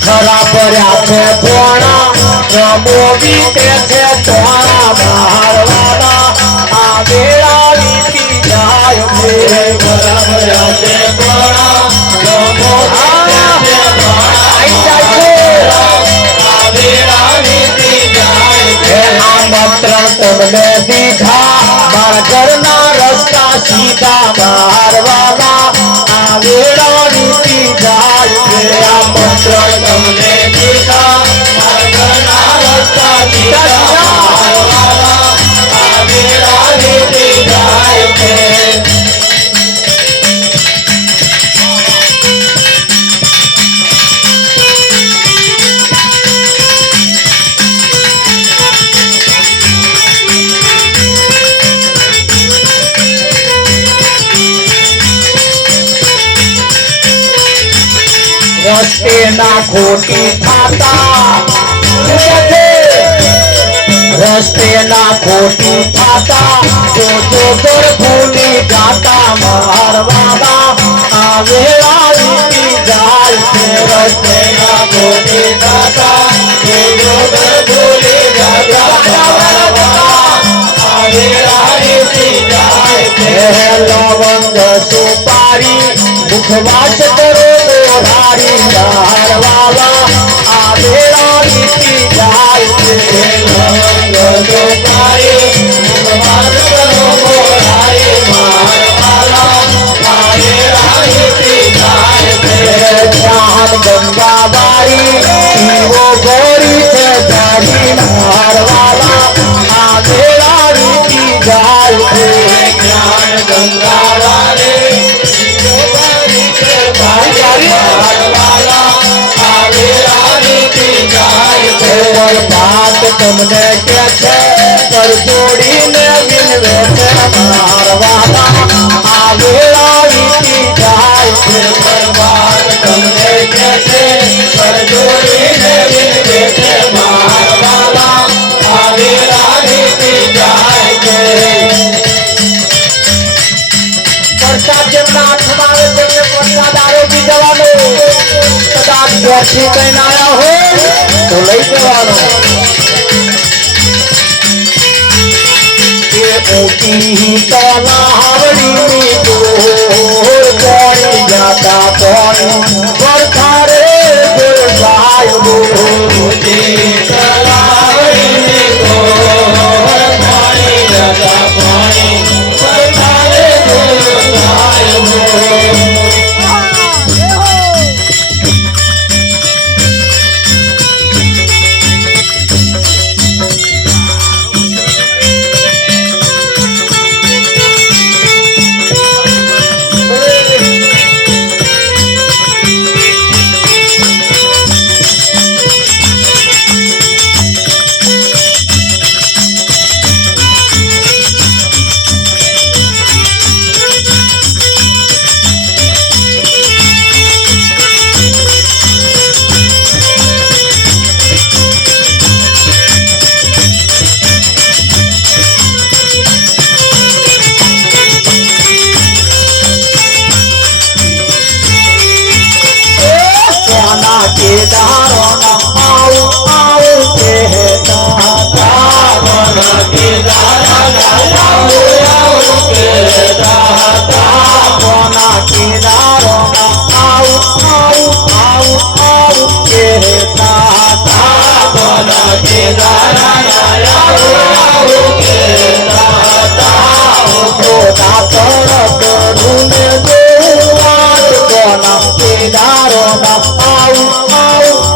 ખરા ભર્યા છે ધોણા રમો વીતે છે ધોણા મારવાલા આ વેળા વીતી જાય છે ભર્યા છે પોણા રમો છે આઈ જાય છે આ વેળાની દીદાર છે આમંત્રણ તમને દીધા મારા ઘરના રસ્તા સીધા મારવાલા આ વેળા વીતી જાય છે આમંત્રણ તમને દીધા માર્ગના રસ્તા સીધા મારવાલા આ વેળાની દીદાર છે રસ્તે ના ખોટી થાતા રસ્તે ના ખોટી થાતા જો ઘર ભૂલી જાતા મારવાલા આ વેળા વીતી જાય છે રસ્તેના ગોપી દાતા જોજો ઘર ભૂલી જાતા આ વેળા વીતી જાય છે લવંગ સુપારી મુખવાસ કરો મોરારી ધારવાલા આ વેળા વીતી જાય છે લવંગ સુપારી મુખવાસ કરો મોરારી મારવાલા આ વેળા વીતી જાય છે જ્ઞાન ગંગાવારી શિવો ગોરી છે જારી મારવાલા આ વેળા વીતી જાય છે જ્ઞાન ગંગાવારે શિવવારી છે મારવાલા આ વેળા વીતી જાય છે વાત તમને કે છે કર જોડીને વિનવે છે મારવાલા આ વેળા વીતી જાય છે બરબાદ તમને કે છે પર જોડીને વિનવે છે મારવાલા આ વેળા વીતી જાય છે વરસાદ જેમના હાથમાં આવે તેમને વરસાદ આરોગી જવાનો કદાચ ઘરથી કઈ ના આવ્યા હોય તો લઈ જવાનો એ ઊંચી તલાવડીની ડોર પાણી જાતા પાણી વરસાદે ગોળાય ઊંચી તલાવડીની ડોર પાણી જતા પાણી વરસાદે ગોળાય કેદારોના આવું આવું કહેતા રાવણ કેદારના આવું કહેતા હતા કોના કેદારોના આવું આવું આવું આવું કહેતા રાવણ કેદારના આવું કહેતા હતા તો દાતર કરું ને જોવાત કોના કેદારોના આવું આવું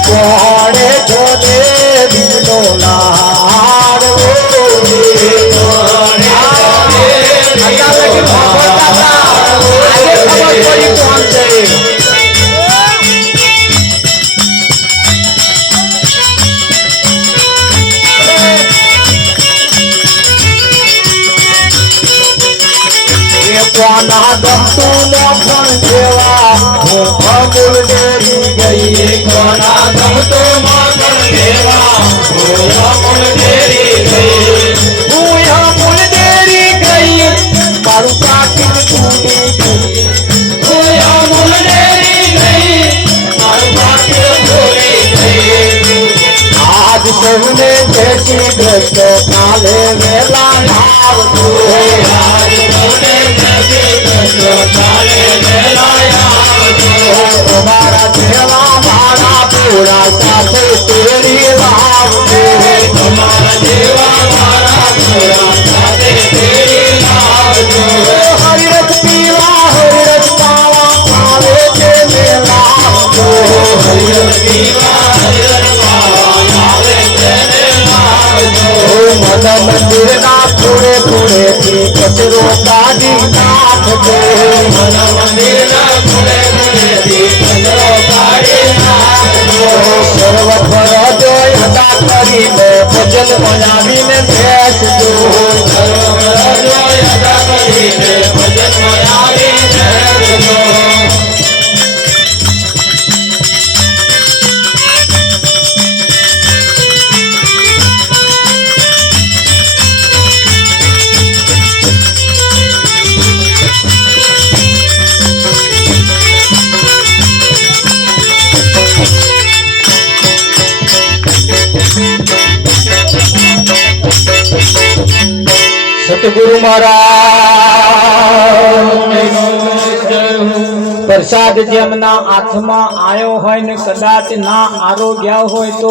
કોણે જોને દિલનો લાડ કોના ગમતું મોખણ જેવા હું અમૂલ ડેરી ગઈ કોના ગમતો માખણ લેવા હું અમૂલ ડેરી ગઈ હું અમૂલ ડેરી ગઈ મારું પાકીટ તૂટી ગઈ હું અમૂલ ડેરી ગઈ મારું પાકીટ ચોરી ગઈ આજ સૌને જય શ્રી કૃષ્ણ કાલે વેલા આવજો આજ સૌને જય શ્રી કૃષ્ણ કાલે વહેલા આવજો તમારા જેવા મારા પૂરા સાથે તેરી લાવજો તમારા જેવા મારા ઘોડા સાથે તેડી લાવજો હરિરથ પીવા હરિરથ પાવા આવે તે મેલાવજો હરિયર પીવા હરિયર પાવા આવે તેને લાવજો મન મંદિરના થોડે થોડેથી કચરો કાઢી નાખજો મન મંદિરના ખૂણે ખૂણેથી કચરો કાઢી નાખજો સર્વ ફરજો અદા કરીને ભજન મનાવીને બેસજો સર્વગ્રજો યદા કરીને ભજનમાં આવીને રહેજો સતગુરુ મહારાજ પ્રસાદ જેમના હાથમાં આવ્યો હોય ને કદાચ ના આરોગ્ય હોય તો